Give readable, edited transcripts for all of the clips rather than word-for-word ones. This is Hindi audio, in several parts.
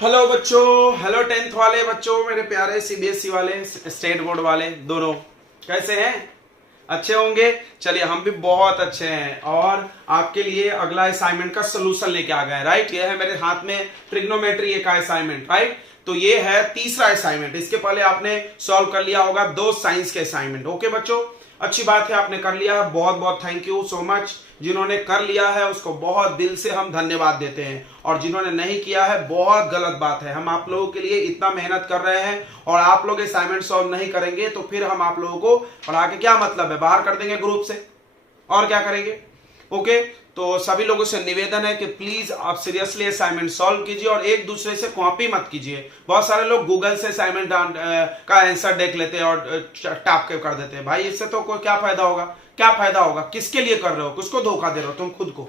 हेलो बच्चों, हेलो 10th वाले बच्चों, मेरे प्यारे सीबीएसई वाले, स्टेट बोर्ड वाले दोनों, कैसे हैं? अच्छे होंगे। चलिए, हम भी बहुत अच्छे हैं और आपके लिए अगला असाइनमेंट का सोल्यूशन लेके आ गए। राइट, ये है मेरे हाथ में ट्रिग्नोमेट्री का असाइनमेंट। राइट, तो ये है तीसरा असाइनमेंट। इसके पहले आपने सॉल्व कर लिया होगा 2 साइंस के असाइनमेंट। ओके बच्चों, अच्छी बात है, आपने कर लिया है। बहुत बहुत थैंक यू सो मच। जिन्होंने कर लिया है उसको बहुत दिल से हम धन्यवाद देते हैं, और जिन्होंने नहीं किया है बहुत गलत बात है। हम आप लोगों के लिए इतना मेहनत कर रहे हैं और आप लोग असाइनमेंट सॉल्व नहीं करेंगे तो फिर हम आप लोगों को पढ़ा के क्या मतलब है, बाहर कर देंगे ग्रुप से, और क्या करेंगे। ओके, तो सभी लोगों से निवेदन है कि प्लीज आप सीरियसली असाइनमेंट सॉल्व कीजिए और एक दूसरे से कॉपी मत कीजिए। बहुत सारे लोग गूगल से असाइनमेंट का आंसर देख लेते हैं और टाप के कर देते हैं। भाई, इससे तो कोई क्या फायदा होगा? क्या फायदा होगा? किसके लिए कर रहे हो? किसको धोखा दे रहे हो? तुम खुद को,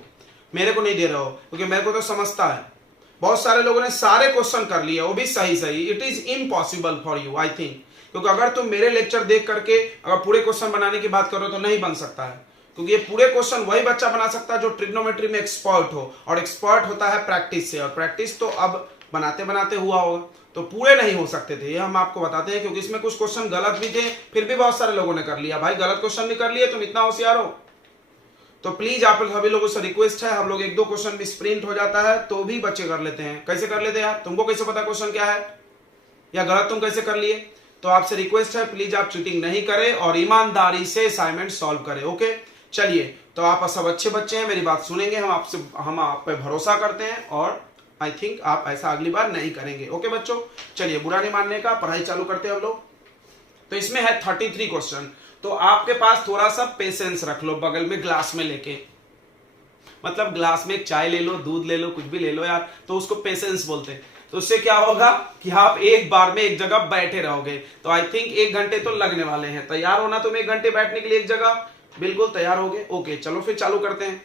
मेरे को नहीं दे रहे हो, क्योंकि मेरे को तो समझता है। बहुत सारे लोगों ने सारे क्वेश्चन कर लिए, वो भी सही सही। It is impossible for you, I think, क्योंकि अगर तुम मेरे लेक्चर देख करके अगर पूरे क्वेश्चन बनाने की बात करो तो नहीं बन सकता है, क्योंकि ये पूरे क्वेश्चन वही बच्चा बना सकता है जो ट्रिग्नोमेट्री में एक्सपर्ट हो, और एक्सपर्ट होता है प्रैक्टिस से, और प्रैक्टिस तो अब बनाते बनाते हुआ होगा। तो पूरे नहीं हो सकते थे, ये हम आपको बताते हैं, क्योंकि इसमें कुछ क्वेश्चन गलत भी थे, फिर भी बहुत सारे लोगों ने कर लिया। भाई, गलत क्वेश्चन भी कर लिए, तुम इतना होशियार हो तो प्लीज आप सभी लोगों से रिक्वेस्ट है, हम लोग 1-2 क्वेश्चन भी स्प्रिंट हो जाता है तो भी बच्चे कर लेते हैं। कैसे कर लेते हैं यार? तुमको कैसे पता क्वेश्चन क्या है या गलत तुम कैसे कर लिए? तो आपसे रिक्वेस्ट है, प्लीज आप चीटिंग नहीं करें और ईमानदारी से असाइनमेंट सॉल्व करें। ओके, चलिए, तो आप सब अच्छे बच्चे हैं, मेरी बात सुनेंगे, हम आप पे भरोसा करते हैं और आई थिंक आप ऐसा अगली बार नहीं करेंगे। ओके बच्चों, चलिए, बुरा नहीं मानने का, पढ़ाई चालू करते हैं हम लोग। तो इसमें है 33 क्वेश्चन, तो आपके पास थोड़ा सा पेशेंस रख लो, बगल में ग्लास में लेके, मतलब ग्लास में एक चाय ले लो, दूध ले लो, कुछ भी ले लो यार, तो उसको पेशेंस बोलते हैं। तो उससे क्या होगा कि आप एक बार में एक जगह बैठे रहोगे। तो आई थिंक 1 घंटे तो लगने वाले हैं। तैयार होना तुम 1 घंटे बैठने के लिए एक जगह? बिल्कुल तैयार होगे। ओके, चलो फिर चालू करते हैं।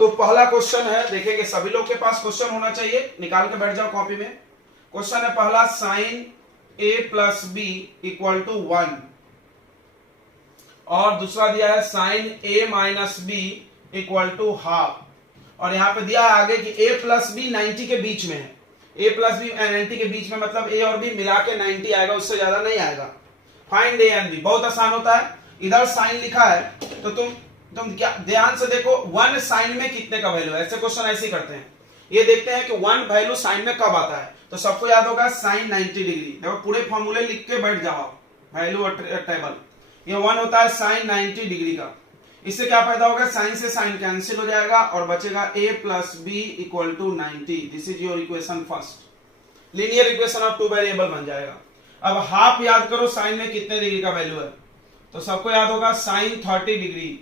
तो पहला क्वेश्चन है, देखेंगे सभी लोग के पास क्वेश्चन होना चाहिए, निकाल के बैठ जाओ कॉपी में। क्वेश्चन है पहला, sine a plus b equal to 1, और दूसरा दिया है sine a minus b equal to half, और यहां पे दिया है आगे कि a प्लस बी 90 के बीच में है। a प्लस बी 90 के बीच में मतलब a और b मिला के 90 आएगा, उससे ज्यादा नहीं आएगा। फाइंड a एंड b, बहुत आसान होता है। इधर साइन लिखा है तो तुम क्या ध्यान से देखो, 1 साइन में कितने का वैल्यू है। ऐसे क्वेश्चन ऐसे ही करते हैं, ये देखते हैं कि 1 वैल्यू साइन में कब आता है। तो सबको याद होगा साइन 90 डिग्री, देखो पूरे फॉर्मूले लिख के बैठ जाओ, वैल्यू टेबल। ये 1 होता है साइन 90 डिग्री का। इससे क्या फायदा होगा? साइन से साइन कैंसिल हो जाएगा और बचेगा a plus b equal to 90। This is your equation first. Linear equation of 2 variable बन जाएगा। अब हाफ याद करो, साइन में कितने डिग्री का वैल्यू है, तो सबको याद होगा sine 30 degree.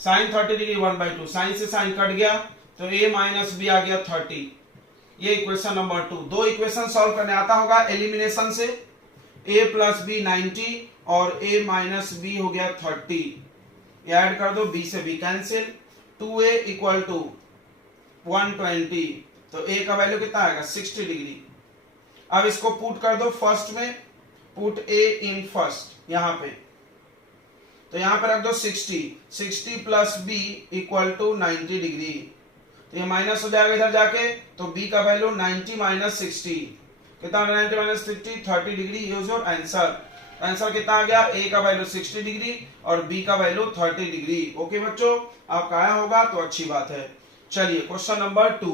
Sine 30 degree 1/2, sine से साइन कट गया तो a माइनस बी आ गया 30। ये इक्वेशन नंबर 2। 2 इक्वेशन सॉल्व करने आता होगा एलिमिनेशन से। a प्लस बी 90 और a माइनस बी हो गया 30, ये ऐड कर दो, b से b cancel, 2a equal to 120, तो a का वैल्यू कितना आएगा? 60 डिग्री। अब इसको पुट कर दो फर्स्ट में, पुट a इन फर्स्ट यहां पे, तो यहां पर रख दो 60 plus b equal to 90 degree, तो ये माइनस हो जाएगा इधर जाके, तो b का वैल्यू 90 माइनस 60 कितना? 90 minus 60, 30 degree. Use your answer. Answer कितना आ गया? a का वैल्यू 60 डिग्री और b का वैल्यू 30 डिग्री। ओके बच्चों, आपका आया होगा तो अच्छी बात है। चलिए, क्वेश्चन नंबर 2।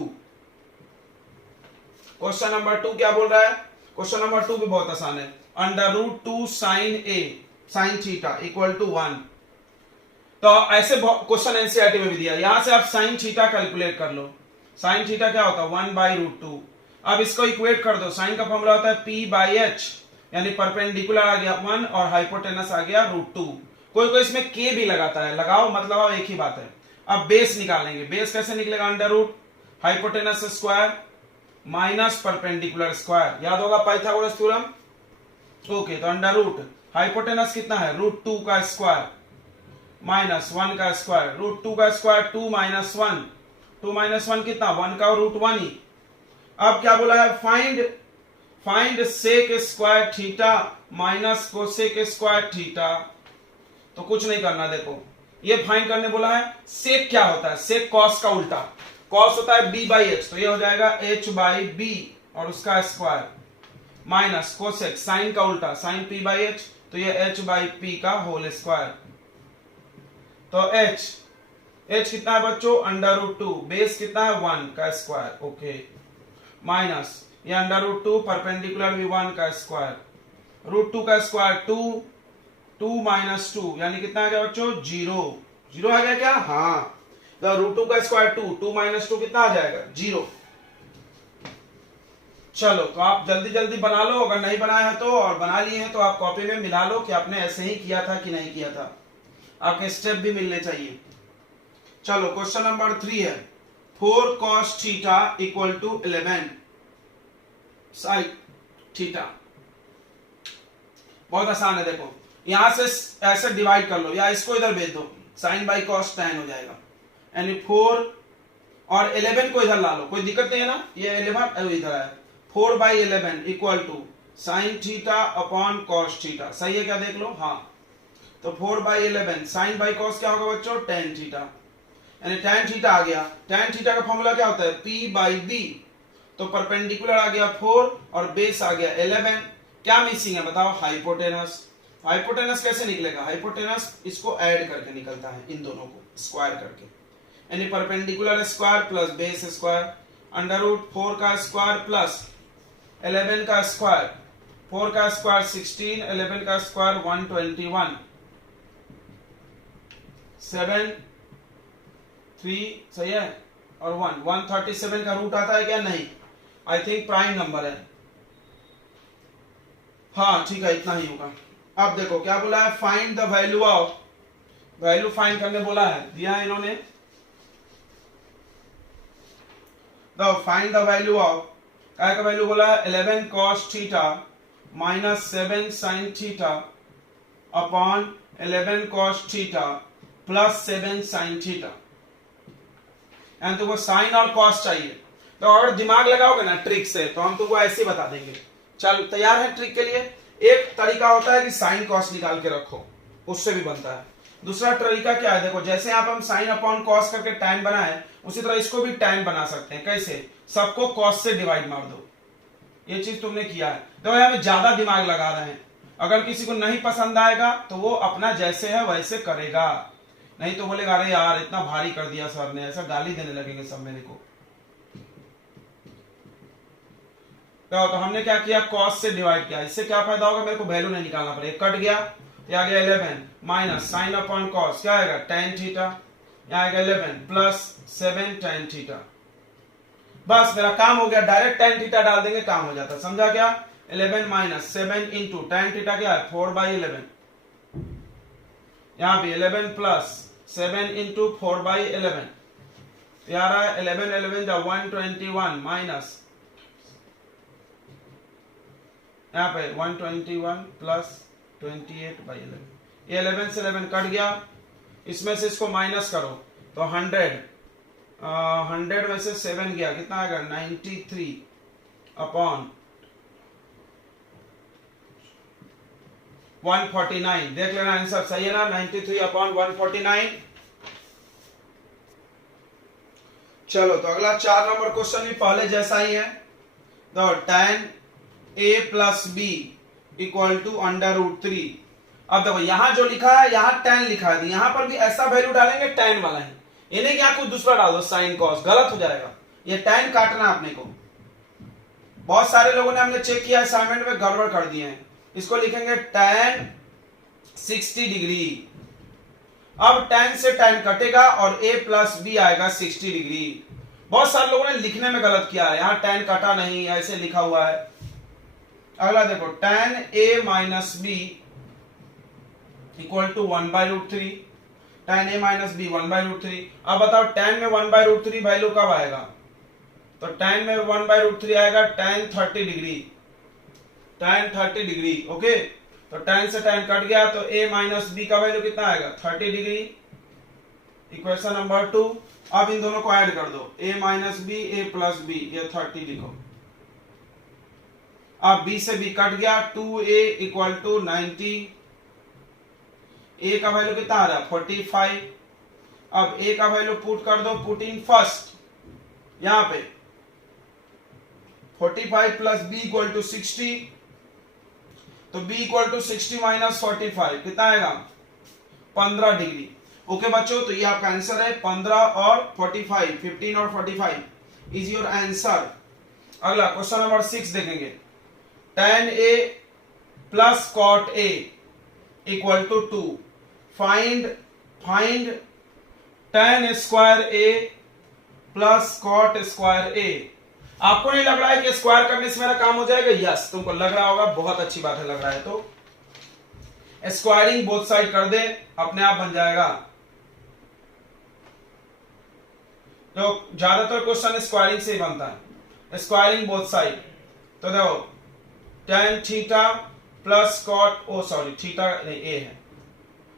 क्वेश्चन नंबर 2 क्या बोल रहा है? क्वेश्चन नंबर 2 भी बहुत आसान है। Under root 2 sine a sine theta equal to 1। तो ऐसे क्वेश्चन एनसीईआरटी में भी दिया, यहां से आप साइन थीटा कैलकुलेट कर लो। साइन थीटा क्या होता है? 1/√2। अब इसको इक्वेट कर दो, साइन का फॉर्मूला होता है p/h, यानी परपेंडिकुलर आ गया 1 और हाइपोटेनस आ गया √2। कोई कोई इसमें k भी लगाता है, लगाओ, मतलब अब एक ही बात है। अब बेस निकालेंगे। बेस कैसे निकलेगा? Under root hypotenuse square minus perpendicular square, याद होगा पाइथागोरस थ्योरम। ओके, तो अंडर रूट हाइपोटेनस कितना है? √2 का स्क्वायर माइनस 1 का स्क्वायर, √2 का स्क्वायर 2 माइनस 1, 2 माइनस 1 कितना? 1 का √1 ही। अब क्या बोला है? Find sec square theta minus cosec square theta. तो कुछ नहीं करना, देखो ये फाइंड करने बोला है। सेक क्या होता है? सेक कॉस का उल्टा, कॉस होता है b/h, तो ये हो जाएगा h/b और उसका स्क्वायर माइनस कोसेक साइन का उल्टा साइन पी बाई एच, तो ये एच बाई पी का होल स्क्वायर। तो एच कितना है बच्चों अंडर रूट 2, बेस कितना है 1 का स्क्वायर, ओके, माइनस ये अंडर रूट 2 परपेंडिकुलर भी 1 का स्क्वायर, रूट 2 का स्क्वायर 2 माइनस 2 यानी कितना आ गया बच्चों 0 आ गया क्या, हाँ, तो रूट 2 का स्क्वायर 2 माइनस 2 कितना आ जाएगा 0। चलो तो आप जल्दी जल्दी बना लो, अगर नहीं बनाया है तो, और बना लिए हैं तो आप कॉपी में मिला लो कि आपने ऐसे ही किया था कि नहीं किया था, आपके स्टेप भी मिलने चाहिए। चलो क्वेश्चन नंबर 3 है 4 cos theta equal to 11 sin theta. बहुत आसान है, देखो यहां से ऐसे डिवाइड कर लो या इसको इधर भेज दो, साइन बाई कॉस tan हो जाएगा, यानी 4 और 11 को इधर ला लो, कोई दिक्कत नहीं है ना, ये 11 इधर है, 4/11 equal to sine theta upon cos theta, सही है क्या देख लो, हाँ, तो 4/11 साइन बाई कॉस क्या होगा बच्चों tan थीटा, यानी tan थीटा आ गया, tan थीटा का फॉर्मूला क्या होता है P बाई B, तो परपेंडिकुलर आ गया 4 और बेस आ गया 11, क्या मिसिंग है बताओ हाइपोटेनस, हाइपोटेनस कैसे निकलेगा, हाइपोटेनस इसको ऐड करके निकलता है, इन दोनों को स्क्वायर करके, यानी perpendicular square plus base square, under root 4 का स्क्वायर प्लस 11 का स्क्वायर, 4 का स्क्वायर 16, 11 का स्क्वायर 121, 7 3 सही है, और 137 का रूट आता है क्या, नहीं, आई थिंक प्राइम नंबर है, हाँ ठीक है इतना ही होगा। अब देखो क्या बोला है, find the value of, value find करने बोला है, दिया है इन्होंने, फाइंड द वैल्यू ऑफ, क्या का वैल्यू बोला है 11 cos theta minus 7 sin theta upon 11 cos theta plus 7 sin theta, यानी तुमको साइन और कॉस चाहिए, तो अगर दिमाग लगाओगे ना ट्रिक से तो हम तुमको ऐसे ही बता देंगे। चल तैयार है ट्रिक के लिए, एक तरीका होता है कि साइन कॉस निकाल के रखो, उससे भी बनता है, दूसरा तरीका क्या है, देखो जैसे आप हम साइन अपॉन कॉस करके tan बनाए, उसी तरह इसको भी tan बना सकते हैं, कैसे, सबको कॉस से डिवाइड मार दो, ये चीज तुमने किया है, तो यहाँ पे ज्यादा दिमाग लगा रहे हैं, अगर किसी को नहीं पसंद आएगा तो वो अपना जैसे है वैसे करेगा, नहीं तो बोलेगा अरे यार इतना भारी कर दिया सर ने, ऐसा गाली देने लगेंगे सब मेरे को। तो हमने क्या किया, कॉस से डिवाइड किया, इससे क्या फायदा होगा, मेरे को वैल्यू नहीं निकालना पड़ेगा, कट गया, आ गया 11 माइनस साइन अपॉन कॉस क्या आएगा tan थीटा, यहाँ आएगा 11 प्लस 7 tan थीटा, बस मेरा काम हो गया, डायरेक्ट tan थीटा डाल देंगे काम हो जाता, समझा क्या, 11 माइनस 7 इंटू tan थीटा क्या है 4/11, यहाँ पे 11 प्लस 7 इंटू 4/11, यहाँ रहा है 11 जा 121 माइनस यहाँ पे 121 प्लस 28/11, ये 11 से 11 कट गया, इसमें से इसको माइनस करो तो 100 में से 7 गया कितना आएगा 93 अपॉन 149, देख लेना आंसर सही है ना, 93 अपॉन 149। चलो तो अगला 4 नंबर क्वेश्चन भी पहले जैसा ही है, तो tan a plus b equal to under root 3, अब देखो यहां जो लिखा है यहाँ tan लिखा है, तो यहां पर भी ऐसा वैल्यू डालेंगे tan वाला ही, इन्हें क्या कुछ दूसरा डाल दो साइन कॉस, गलत हो जाएगा, ये tan काटना अपने को, बहुत सारे लोगों ने हमने चेक किया असाइनमेंट में गड़बड़ कर दिए हैं, इसको लिखेंगे tan 60 डिग्री, अब tan से tan कटेगा और a प्लस बी आएगा 60 डिग्री, बहुत सारे लोगों ने लिखने में गलत किया है, यहाँ tan कटा नहीं ऐसे लिखा हुआ है। अगला देखो tan a minus b equal to 1/√3, tan a minus b 1/√3, अब बताओ tan में 1/√3 वैल्यू कब आएगा, तो tan में 1/√3 आएगा tan 30 degree, tan 30 degree, okay, तो tan से tan कट गया, तो a माइनस बी का वैल्यू कितना आएगा 30 डिग्री, इक्वेशन नंबर 2, अब इन दोनों को ऐड कर दो, a minus b a plus b, ये 30 लिखो, अब b से b कट गया, 2a इक्वल टू 90, a का वैल्यू कितना आ रहा है 45, अब a का वैल्यू पुट कर दो, पुट इन फर्स्ट, यहां पे 45 प्लस b इक्वल टू 60, तो b इक्वल टू 60 माइनस 45 कितना आएगा 15 डिग्री। ओके बच्चों, तो ये आपका आंसर है 15 और 45, 15 और 45 इज योर आंसर। अगला क्वेश्चन नंबर 6 देखेंगे। tan a plus cot a equal to 2, find tan square a plus cot square a। आपको नहीं लग रहा है कि स्क्वायर करने से मेरा काम हो जाएगा? यस, तुमको लग रहा होगा, बहुत अच्छी बात है, लग रहा है तो स्क्वायरिंग बोथ साइड कर दे, अपने आप बन जाएगा। तो ज्यादातर क्वेश्चन स्क्वायरिंग से ही बनता है, स्क्वायरिंग बोथ साइड। तो देखो tan थीटा प्लस cot, ओ सॉरी थीटा नहीं a है।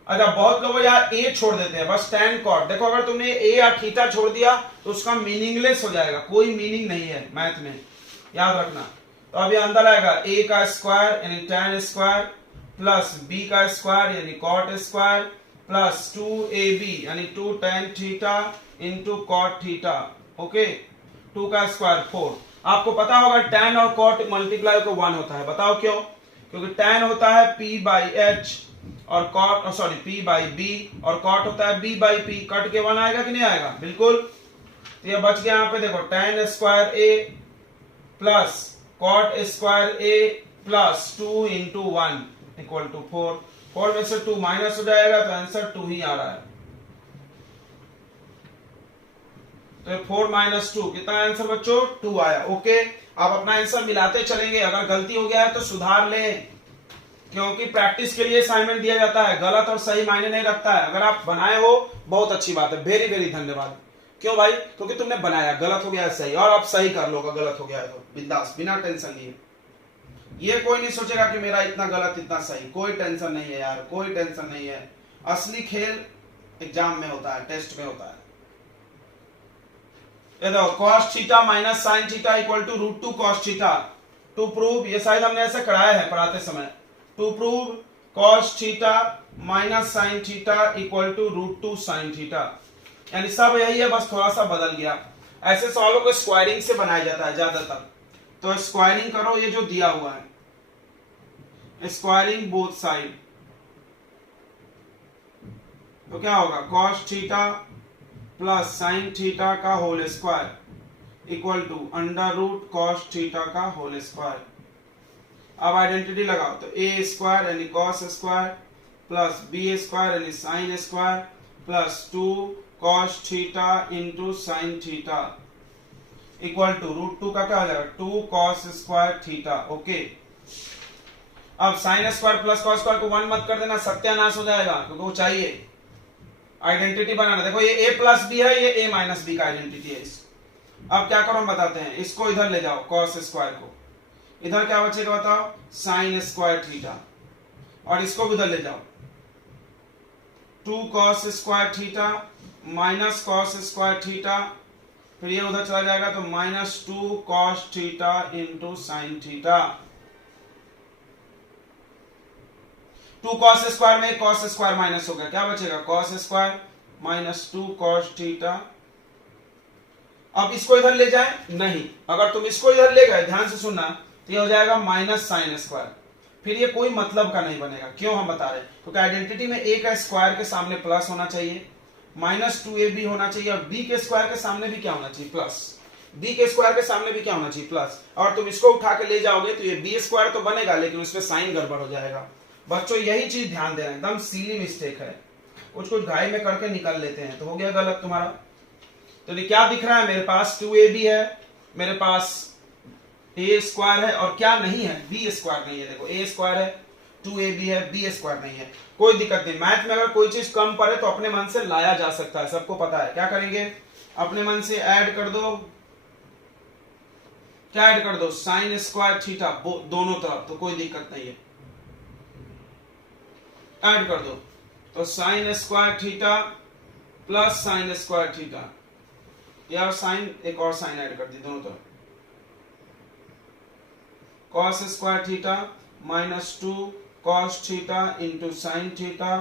अच्छा, बहुत लोग यार a छोड़ देते हैं, बस tan cot। देखो अगर तुमने a या थीटा छोड़ दिया तो उसका मीनिंगलेस हो जाएगा, कोई मीनिंग नहीं है मैथ में, याद रखना। तो अभी अंदर आएगा a का स्क्वायर यानी tan स्क्वायर प्लस b का स्क्वायर यानी cot स्क्वायर प्लस 2ab यानी 2 tan theta into cot theta. Okay, 2 का स्क्वायर 4। आपको पता होगा tan और cot मल्टीप्लाई को 1 होता है, बताओ क्यों? क्योंकि tan होता है p बाई h और cot sorry p by b और cot होता है b बाई p। कट के 1 आएगा कि नहीं आएगा? बिल्कुल। तो ये बच गया यहाँ पे, देखो tan square a plus cot square a plus 2 into 1 equal to 4। 4 में से 2 माइनस हो जाएगा तो आंसर 2 ही आ रहा है। तो 4 माइनस 2 कितना आंसर बच्चों? 2 आया। ओके, आप अपना आंसर मिलाते चलेंगे, अगर गलती हो गया है तो सुधार लें, क्योंकि प्रैक्टिस के लिए असाइनमेंट दिया जाता है, गलत और सही मायने नहीं रखता है। अगर आप बनाए हो बहुत अच्छी बात है, वेरी वेरी धन्यवाद। क्यों भाई? क्योंकि तुमने बनाया, गलत हो गया है सही, और आप सही कर लोगे गलत हो गया है तो बिंदास, बिना टेंशन लिए। ये कोई नहीं सोचेगा कि मेरा इतना गलत इतना सही, कोई टेंशन नहीं है यार, कोई टेंशन नहीं है। असली खेल एग्जाम में होता है, टेस्ट में होता है। ये देखो cos theta minus sin theta equal to √2 cos theta. To prove, ये शायद हमने ऐसे कराया है पढ़ाते समय, to prove cos theta minus sin theta equal to √2 sin theta. यानी सब यही है, बस थोड़ा सा बदल गया। ऐसे सवालों को स्क्वायरिंग से बनाया जाता है ज्यादातर, तो स्क्वायरिंग करो, ये जो दिया हुआ है स्क्वायरिंग बोथ साइड, तो क्या होगा cos theta plus sin theta का whole square equal to under root cos theta का होल स्क्वायर। अब आइडेंटिटी लगाओ, तो a स्क्वायर यानी cos square plus b square यानी sin square plus 2 cos theta into sin theta equal to √2 का क्या हो जाएगा 2 cos स्क्वायर थीटा। ओके, अब sin square plus cos square को 1 मत कर देना, सत्यानाश हो जाएगा, क्योंकि वो चाहिए आइडेंटिटी बनाना। देखो ये a प्लस बी है, ये a माइनस बी का आइडेंटिटी है। अब क्या करो हम बताते हैं, इसको इधर ले जाओ, cos स्क्वायर को इधर, क्या बचेगा बताओ sin स्क्वायर थीटा, और इसको भी उधर ले जाओ 2 cos square theta minus cos square theta, फिर ये उधर चला जाएगा तो minus 2 cos theta into sin theta. 2 cos square में cos स्क्वायर माइनस हो गया, क्या बचेगा cos square minus 2 cos theta. अब इसको इधर ले जाए नहीं, अगर तुम इसको इधर ले गए, ध्यान से सुनना, तो ये हो जाएगा माइनस sin स्क्वायर, फिर ये कोई मतलब का नहीं बनेगा। क्यों हम बता रहे हैं? क्योंकि आइडेंटिटी में a का स्क्वायर के सामने प्लस होना चाहिए, माइनस 2ab होना चाहिए, और b के स्क्वायर के सामने भी क्या होना चाहिए प्लस, b के स्क्वायर के सामने भी क्या होना चाहिए प्लस। और तुम इसको उठा के ले जाओगे तो ये b स्क्वायर तो बनेगा, लेकिन उसमें साइन गड़बड़ हो जाएगा। बच्चों यही चीज ध्यान देना, एकदम सीली मिस्टेक है, कुछ घाई में करके निकल लेते हैं, तो हो गया गलत तुम्हारा। तो ये क्या दिख रहा है, मेरे पास 2ab है, मेरे पास a स्क्वायर है, और क्या नहीं है b स्क्वायर नहीं है। देखो a स्क्वायर है, 2ab है, b स्क्वायर नहीं है, कोई दिक्कत नहीं। मैथ में अगर कोई चीज कम पड़े तो अपने मन से लाया जा सकता है, सबको पता है। क्या करेंगे, अपने मन से ऐड कर दो, क्या ऐड कर दो sin स्क्वायर थीटा दोनों तरफ, तो कोई दिक्कत नहीं है, ऐड कर दो। तो sin square theta plus sin square theta, या साइन एक और साइन ऐड कर दी दोनों तरफ, cos square theta minus 2 cos theta into sine theta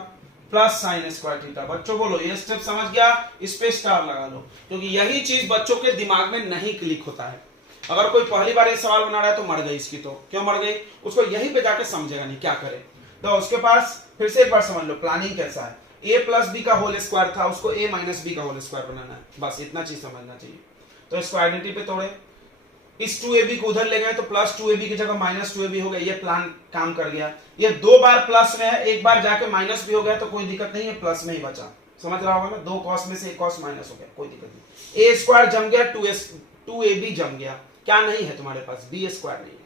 plus sign square theta. बच्चों बोलो ये स्टेप समझ गया, इस पे स्टार लगा लो, क्योंकि यही चीज बच्चों के दिमाग में नहीं क्लिक होता है। अगर कोई पहली बार ये सवाल बना रहा है तो मर गई इसकी, तो क्यों मर गई, उसको यहीं पे जाके समझेगा नहीं क्या करे। तो उसके पास फिर से एक बार समझ लो प्लानिंग कैसा है, a प्लस बी का होल स्क्वायर था, उसको a माइनस बी का होल स्क्वायर बनाना है, बस इतना चीज समझना चाहिए। तो इसको आइडेंटिटी पे तोड़े, इस 2ab को उधर ले गए तो प्लस 2ab की जगह माइनस 2ab हो गया, ये प्लान काम कर गया। ये 2 बार प्लस में है, एक बार जाके माइनस भी हो गया तो कोई दिक्कत नहीं है, प्लस में ही बचा, समझ रहा होगा ना, 2 कॉस में से 1 कॉस माइनस हो गया, कोई दिक्कत नहीं। a स्क्वायर जम गया, 2ab जम गया, क्या नहीं है तुम्हारे पास, b स्क्वायर नहीं है,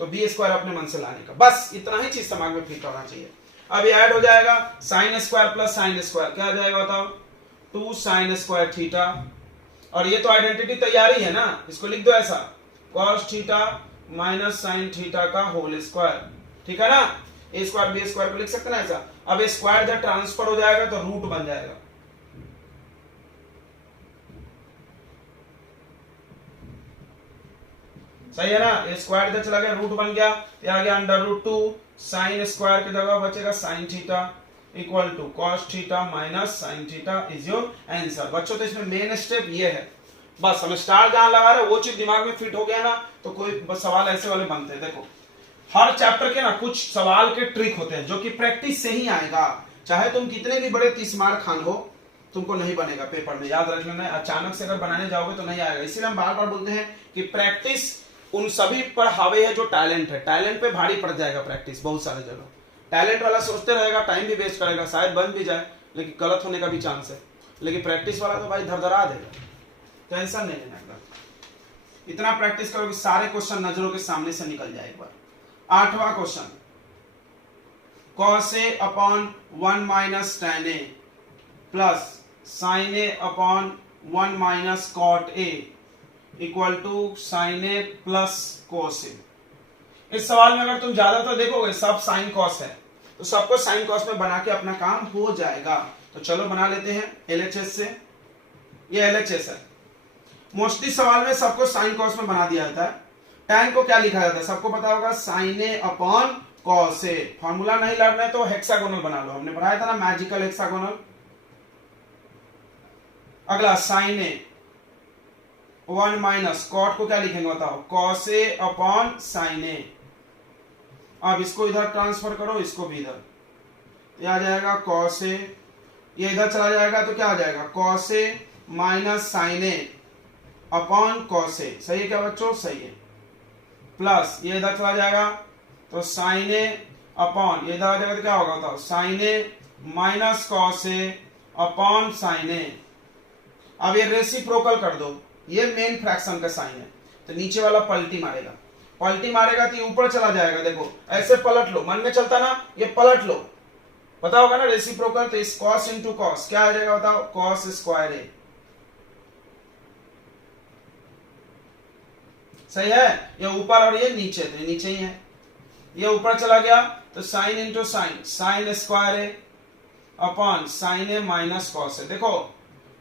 तो b स्क्वायर अपने मन से लाने का, बस इतना ही चीज दिमाग में फिट होना चाहिए। अब ये ऐड हो जाएगा sine square plus sine square, क्या आ जाएगा बताओ, 2 साइन स्क्वायर थीटा, और ये तो आइडेंटिटी तैयार ही है ना, इसको लिख दो ऐसा, cos theta minus sine theta का होल स्क्वायर, ठीक है ना, a स्क्वायर b स्क्वायर को लिख सकते ना ऐसा। अब ये स्क्वायर जब ट्रांसफर हो जाएगा तो रूट बन जाएगा, सही है ना, ये स्क्वायर इधर चला गया, रूट बन गया, ये आ गया अंडर रूट 2, साइन स्क्वायर की जगह बचेगा sine theta equal to cos theta minus sine theta is your answer. बच्चों तो इसमें मेन स्टेप ये है, बस हम स्टार जहां लगा रहे वो चीज दिमाग में फिट हो गया ना तो कोई सवाल ऐसे वाले बनते हैं। देखो हर चैप्टर के ना कुछ सवाल के ट्रिक होते हैं जो कि प्रैक्टिस से ही आएगा, चाहे तुम कितने भी बड़े 30 मार्क खान हो तुमको नहीं बनेगा पेपर में, याद रख लेना, अचानक से अगर बनाने जाओगे तो नहीं आएगा। इसीलिए हम बार बार बोलते हैं कि प्रैक्टिस उन सभी पर हावी है जो टैलेंट है, टैलेंट पे भारी पड़ जाएगा प्रैक्टिस बहुत सारे जगह, टैलेंट वाला सोचते रहेगा टाइम भी वेस्ट करेगा, शायद बन भी जाए लेकिन गलत होने का भी चांस है, लेकिन प्रैक्टिस वाला तो भाई धरधरा देगा, टेंशन नहीं लेना एकदम, इतना प्रैक्टिस करो कि सारे क्वेश्चन नजरों के सामने से निकल जाए। एक बार 8वां question, cos a upon 1 minus tan a plus sin a upon 1 minus cot a equal to sin a प्लस cos a। इस सवाल में अगर तुम ज्यादातर देखोगे सब साइन कॉस है, तो सबको साइन कॉस में बना के अपना काम हो जाएगा। तो चलो बना लेते हैं LHS से, ये LHS है, मोस्टली सवाल में सबको साइन कॉस में बना दिया जाता है। tan को क्या लिखा जाता है सबको पता होगा, sin a upon cos a, formula नहीं लड़ना है तो हेक्सागोनल बना लो, हमने पढ़ाया था ना मैजिकल हेक्सागोनल। अगला sin a 1 माइनस कॉट को क्या लिखेंगे बताओ, cos a upon sin a। अब इसको इधर ट्रांसफर करो, इसको भी इधर, ये आ जाएगा cos a, ये इधर चला जाएगा तो क्या आ जाएगा cos a minus sin a upon cos a, सही है क्या बच्चों, सही है, प्लस ये इधर चला जाएगा तो sin a अपॉन, ये इधर आ जाएगा तो क्या होगा बताओ, sin a minus cos a upon sin a। अब ये रेसिप्रोकल कर दो, ये मेन फ्रैक्शन का साइन है तो नीचे वाला पलटी मारेगा, पलटी मारेगा तो ये ऊपर चला जाएगा, देखो ऐसे पलट लो, मन में चलता ना, ये पलट लो, पता होगा ना रेसिप्रोकल, तो इस cos इंटू cos क्या आ जाएगा बताओ, cos स्क्वायर a, सही है, ये ऊपर और ये नीचे, तो नीचे ही है, ये ऊपर चला गया तो sine into sine, sine square a upon sine a minus cos a। देखो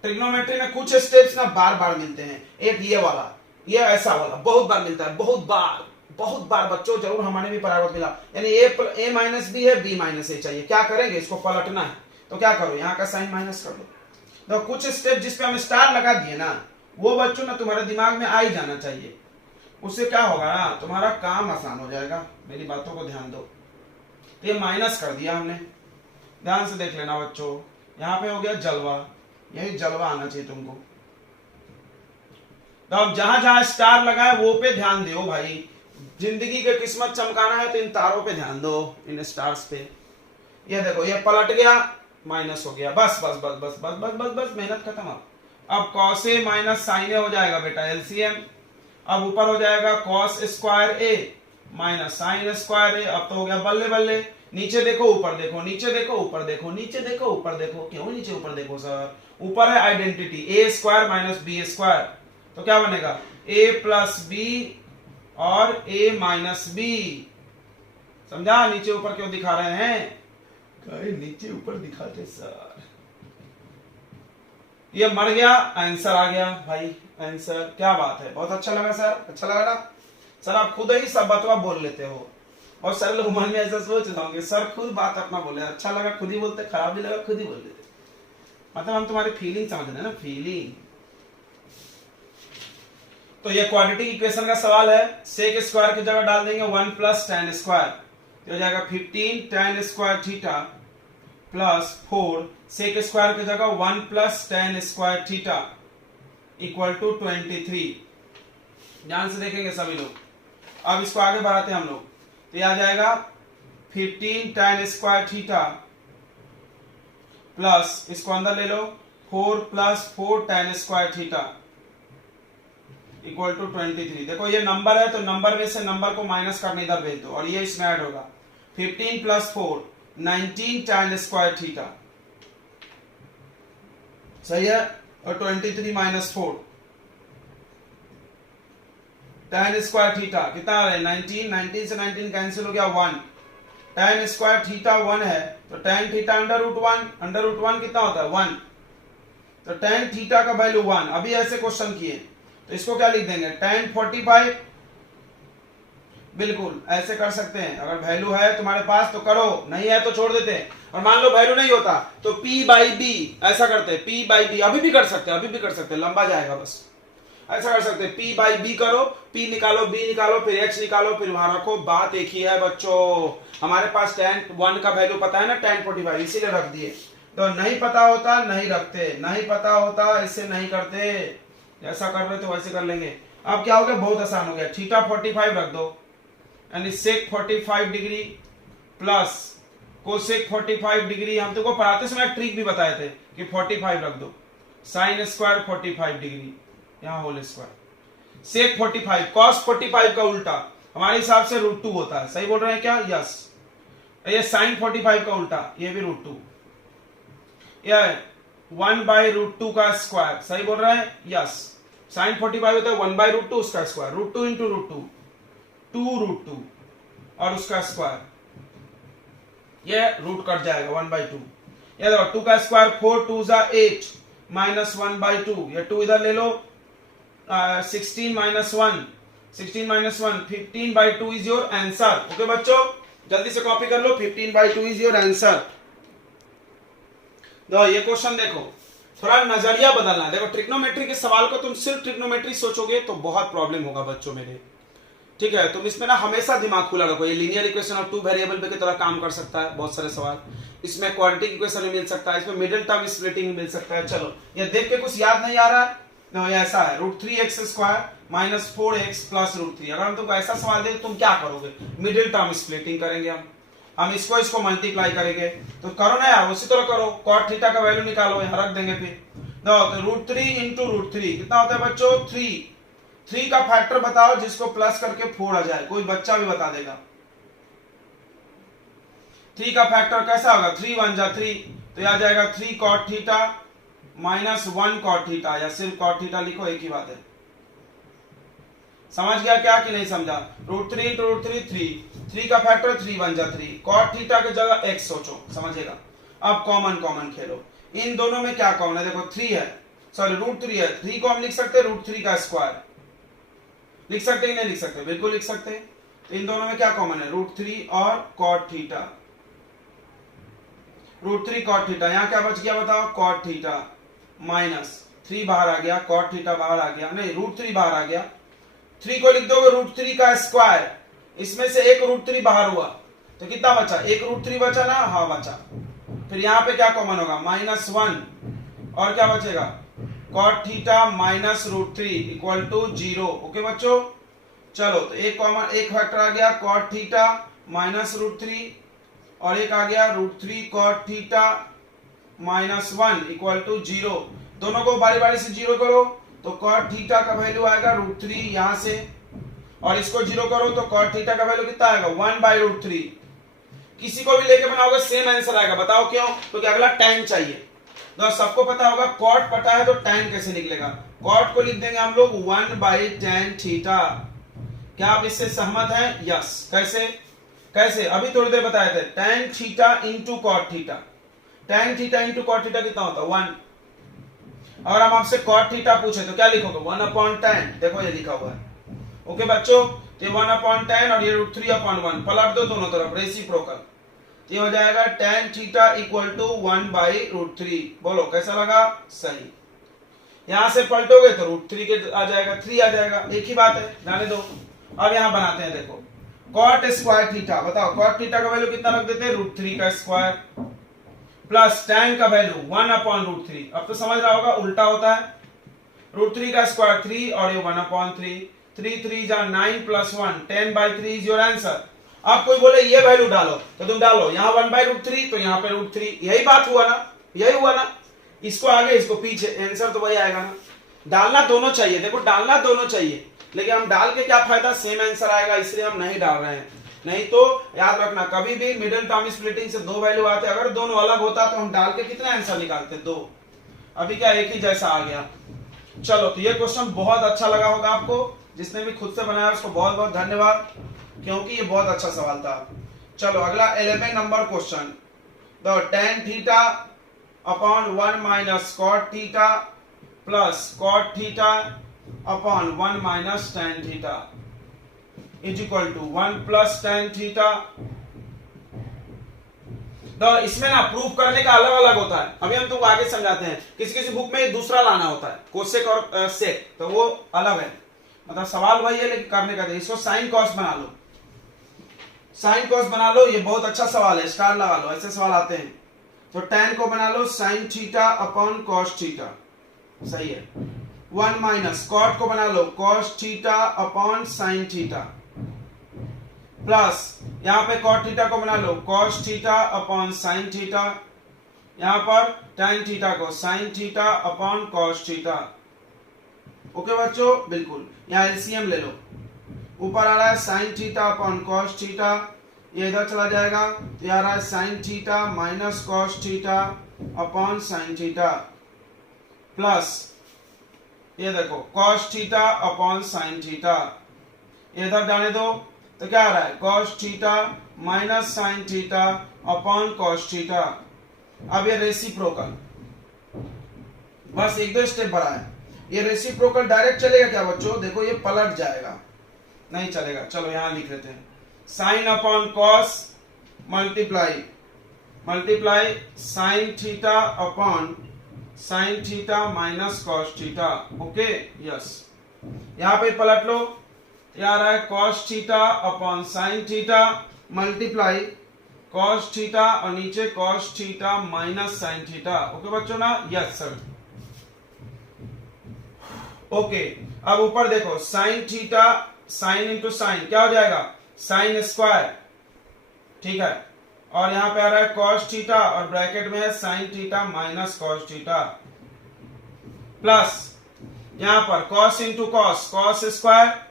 ट्रिग्नोमेट्री में कुछ स्टेप्स ना बार बार मिलते हैं, एक ये वाला, ये ऐसा वाला बहुत बार मिलता है, बहुत बार बच्चों जरूर हमारे भी परावर्त मिला, यानी a माइनस बी है, b माइनस a चाहिए, क्या करेंगे इसको पलटना है तो क्या करो यहाँ का साइन माइनस कर दो। तो कुछ स्टेप जिसपे हम स्टार लगा दिए ना वो बच्चों ना तुम्हारे दिमाग में आ ही जाना चाहिए, उससे क्या होगा ना तुम्हारा काम आसान हो जाएगा, मेरी बातों को ध्यान दो। तो ये माइनस कर दिया हमने, ध्यान से देख लेना बच्चों, यहाँ पे हो गया जलवा, यही जलवा आना चाहिए तुमको। तो अब जहां जहां स्टार लगाए वो पे ध्यान दो भाई, जिंदगी के किस्मत चमकाना है तो इन तारों पे ध्यान दो, इन स्टार्स पे। ये देखो ये पलट गया, माइनस हो गया, बस बस बस बस बस बस बस बस मेहनत खत्म। अब cos a minus sin a हो जाएगा बेटा एलसीएम, अब ऊपर हो जाएगा cos square a minus sin square a, अब तो हो गया बल्ले बल्ले, नीचे देखो ऊपर देखो, नीचे देखो ऊपर देखो, नीचे देखो ऊपर देखो, क्यों नीचे ऊपर देखो सर, ऊपर है identity a square minus b square, तो क्या बनेगा a प्लस बी और a माइनस बी, समझा, नीचे ऊपर क्यों दिखा रहे हैं, नीचे ऊपर दिखाते सर, ये मर गया, आंसर आ गया भाई, आंसर, क्या बात है, बहुत अच्छा लगा सर, अच्छा लगा ना सर, आप खुद ही सब बात बोल लेते हो, बहुत सारे लोग मन में ऐसा सोच रहे होंगे सर खुद बात अपना बोले, अच्छा लगा खुद ही बोलते, खराब भी लगा खुद ही बोल देते, मतलब हम तुम्हारी फीलिंग समझ रहे हैं ना, फीलिंग। तो ये क्वाड्रेटिक इक्वेशन का सवाल है। सेक स्क्वायर की जगह डाल देंगे 1 प्लस tan स्क्वायर, तो हो जाएगा 15 tan square theta plus 4 sec square की जगह 1 plus tan square theta equal to 23। ध्यान से देखेंगे सभी लोग। अब इसको आगे बढ़ाते हैं हम लोग, तो ये आ जाएगा 15 tan स्क्वायर थीटा प्लस इसको अंदर ले लो 4 plus 4 tan square theta equal to 23। देखो ये नंबर है तो नंबर में से नंबर को माइनस करने इधर भेज दो और ये इसमें ऐड होगा 15 प्लस 4 19 tan स्क्वायर थीटा, सही है। और 23 माइनस 4 tan स्क्वायर थीटा कितना आ रहा है 19, 19 से 19 कैंसिल हो गया 1, tan स्क्वायर थीटा 1 है तो tan theta under root 1, under root 1 कितना होता है 1, तो tan थीटा का वैल्यू 1। अभी ऐसे क्वेश्चन किए तो इसको क्या लिख देंगे tan 45, बिल्कुल ऐसे कर सकते हैं। अगर वैल्यू है तुम्हारे पास तो करो, नहीं है तो छोड़ देते हैं। और मान लो वैल्यू नहीं होता तो p बाई बी ऐसा करते हैं, p बाई बी अभी भी कर सकते हैं, अभी भी कर सकते हैं, लंबा जाएगा बस। ऐसा कर सकते हैं p बाई बी करो, p निकालो b निकालो फिर h निकालो फिर वहां रखो। बात एक ही है बच्चों, हमारे पास tan 1 का वैल्यू पता है ना tan 45, इसीलिए रख दिए। तो नहीं पता होता नहीं रखते, नहीं पता होता ऐसे नहीं करते, जैसा कर रहे तो वैसे कर लेंगे। अब क्या हो गया, बहुत आसान हो गया, थीटा 45 रख दो यानी सेक 45 डिग्री प्लस कोसेक 45 डिग्री। हम तुमको पढ़ाते समय ट्रिक भी बताए थे कि 45 रख दो, साइन स्क्वायर 45 डिग्री यहां होल स्क्वायर, सेक 45 कॉस 45 का उल्टा हमारे हिसाब से √2 होता है, सही बोल रहे हैं क्या, यस। ये साइन 45 का उल्टा ये भी √2, यह 1/√2 का स्क्वायर, सही बोल रहे हैं, यस। साइन 45 होता है 1/√2 उसका स्क्वायर, √2 इंटू √2 2√2 और उसका स्क्वायर, ये रूट कट जाएगा 1/2। ये देखो 2 का स्क्वायर 4 2 जा 8 माइनस 1/2, ये 2 इधर ले लो 16 minus 1 16 minus 1 15/2 is your answer. Okay बच्चों जल्दी से कॉपी कर लो, 15/2 इज योर आंसर। तो ये क्वेश्चन देखो, थोड़ा नजरिया बदलना है। देखो ट्रिग्नोमेट्री के सवाल को तुम सिर्फ ट्रिग्नोमेट्री सोचोगे तो बहुत प्रॉब्लम होगा बच्चों मेरे, ठीक है। तुम इसमें ना हमेशा दिमाग खुला रखो। ये लीनियर इक्वेशन ऑफ 2 वेरिएबल पे की तरह काम कर सकता है, बहुत सारे सवाल इसमें क्वाड्रेटिक इक्वेशन में मिल सकता है, इसमें मिडिल टर्म स्प्लिटिंग मिल सकता है। चलो ये देख के कुछ याद नहीं आ रहा है, ये ऐसा है √3x square minus 4x plus √3। अगर हम तुमको ऐसा सवाल दे तुम क्या करोगे, मिडिल टर्म स्प्लिटिंग करेंगे हम इसको मल्टीप्लाई करेंगे। तो करो ना यार, उसी तरह करो, cot थीटा का वैल्यू निकालो, यहां रख देंगे फिर। तो √3 इंटू √3 कितना होता है बच्चों 3 का फैक्टर बताओ जिसको प्लस करके 4 आ जाए, कोई बच्चा भी बता देगा। 3 का फैक्टर कैसा होगा, 3 1 जा 3, तो यह आ जाएगा 3 cot theta minus 1 cot theta, या सिर्फ cot थीटा लिखो, एक ही बात है। समझ गया क्या कि नहीं समझा, √3 इंटू √3 3 का फैक्टर 3 1 जा 3, cot थीटा की जगह x सोचो, समझेगा। अब कॉमन खेलो, इन दोनों में क्या कॉमन है, देखो 3 है, सॉरी √3 है, 3 को हम लिख सकते हैं √3 का स्क्वायर, लिख सकते हैं नहीं लिख सकते, बिल्कुल लिख सकते हैं। तो इन दोनों में क्या कॉमन है, √3 और cot थीटा, √3 cot थीटा, यहां क्या बच गया बताओ, cot थीटा माइनस 3 बाहर आ गया, cot थीटा बाहर आ गया, नहीं √3 बाहर आ गया, 3 को लिख दोगे √3 का स्क्वायर, इसमें से एक √3 बाहर हुआ तो कितना बचा, एक √3 बचा ना, हाँ बचा। फिर यहाँ पे क्या कॉमन होगा, -1 और क्या बचेगा, cot theta minus √3 equal to 0। Okay बच्चों चलो, तो एक कॉमन एक फैक्टर आ गया cot थीटा माइनस √3 और एक आ गया √3 cot theta minus 1 equal to 0। दोनों को बारी बारी से 0 करो तो cot थीटा का वैल्यू आएगा √3 यहां से, और इसको 0 करो तो cot थीटा का वैल्यू कितना आएगा 1/√3। किसी को भी लेके बनाओगे सेम आंसर आएगा, बताओ क्यों, क्योंकि अगला tan चाहिए। तो सबको पता होगा cot पता है तो tan कैसे निकलेगा, cot को लिख देंगे हम लोग 1/tan थीटा। क्या आप इससे सहमत हैं, यस। कैसे अभी थोड़ी देर बताए थे, tan theta into cot theta, tan theta into cot theta कितना होता है 1। और हम आपसे cot थीटा पूछे तो क्या लिखोगे 1/tan, देखो ये लिखा हुआ है। ओके बच्चों, ये 1/tan और ये √3/1 पलट दो दोनों तरफ, रेसिप्रोकल, ये हो जाएगा tan थीटा इक्वल टू 1/√3। बोलो कैसा लगा, सही। यहां से पलटोगे तो √3 के आ जाएगा, 3 आ जाएगा, एक ही बात है, जाने दो। अब यहां बनाते हैं, देखो cot स्क्वायर थीटा, बताओ cot थीटा का वैल्यू कितना रख देते हैं, √3 का स्क्वायर प्लस tan का वैल्यू 1/√3। अब तो समझ रहा होगा उल्टा होता है, √3 का स्क्वायर 3 और ये 1/3, 3 3 जा 9 + 1 10/3 इज योर आंसर। अब कोई बोले ये वैल्यू डालो तो तुम डालो, यहाँ 1/√3 तो यहाँ पे √3, यही बात हुआ ना, यही हुआ ना, इसको आगे इसको पीछे, आंसर तो वही आएगा ना। डालना दोनों चाहिए, देखो डालना दोनों चाहिए, लेकिन हम डाल के क्या फायदा, सेम आंसर आएगा, इसलिए हम नहीं डाल रहे हैं। नहीं तो याद रखना कभी भी मिडिल टर्म स्प्लिटिंग से 2 वैल्यू आते, अगर दोनों अलग होता तो हम डाल के कितने आंसर निकालते, 2। अभी क्या एक ही जैसा आ गया। चलो, तो ये क्वेश्चन बहुत अच्छा लगा होगा आपको, जिसने भी खुद से बनाया उसको बहुत बहुत धन्यवाद, क्योंकि ये बहुत अच्छा सवाल था। चलो अगला 11 number question, the tan theta upon 1 - cot theta plus cot theta upon 1 - tan theta is equal to 1 + tan theta. तो इसमें ना प्रूफ करने का अलग अलग होता है, अभी हम तुमको आगे समझाते हैं। किसी किसी बुक में दूसरा लाना होता है, कोसेक और सेक, तो वो अलग है, मतलब सवाल वही है लेकिन करने का। इसको साइन कॉस बना लो, साइन कॉस बना लो, ये बहुत अच्छा सवाल है, स्टार लगा लो, ऐसे सवाल आते हैं। तो tan को बना लो sin theta upon cos theta, सही है। 1 - cot को बना लो cos theta upon sin theta plus यहां पे cot थीटा को बना लो cos theta upon sin theta, यहां पर tan थीटा को sin theta upon cos theta. Okay बच्चों, बिल्कुल, यहां एलसीएम ले लो, ऊपर आ रहा है sin theta upon cos theta, ये इधर चला जाएगा, ये आ रहा है sin theta minus cos theta upon sin theta plus ये देखो cos theta upon sin theta, इधर जाने दो, तो क्या आ रहा है cos theta minus sin theta upon cos theta. अब ये रेसिप्रोकल, बस एक दो स्टेप बढ़ा है, ये रेसिप्रोकल डायरेक्ट चलेगा क्या बच्चों, देखो ये पलट जाएगा, नहीं चलेगा। चलो यहां लिख लेते हैं, sine upon cos multiply sign theta upon sine theta minus cos theta. Okay, yes, यहां पे पलट लो, यह आ रहा है cos theta upon sine theta multiply cos theta और नीचे cos theta minus sine theta. Okay बच्चों ना, यस सर। ओके, अब ऊपर देखो sine theta, sign into sine क्या हो जाएगा, साइन स्क्वायर, ठीक है, और यहां पे आ रहा है cos थीटा और ब्रैकेट में है sign theta minus cos theta plus यहां पर cos into cos, cos square,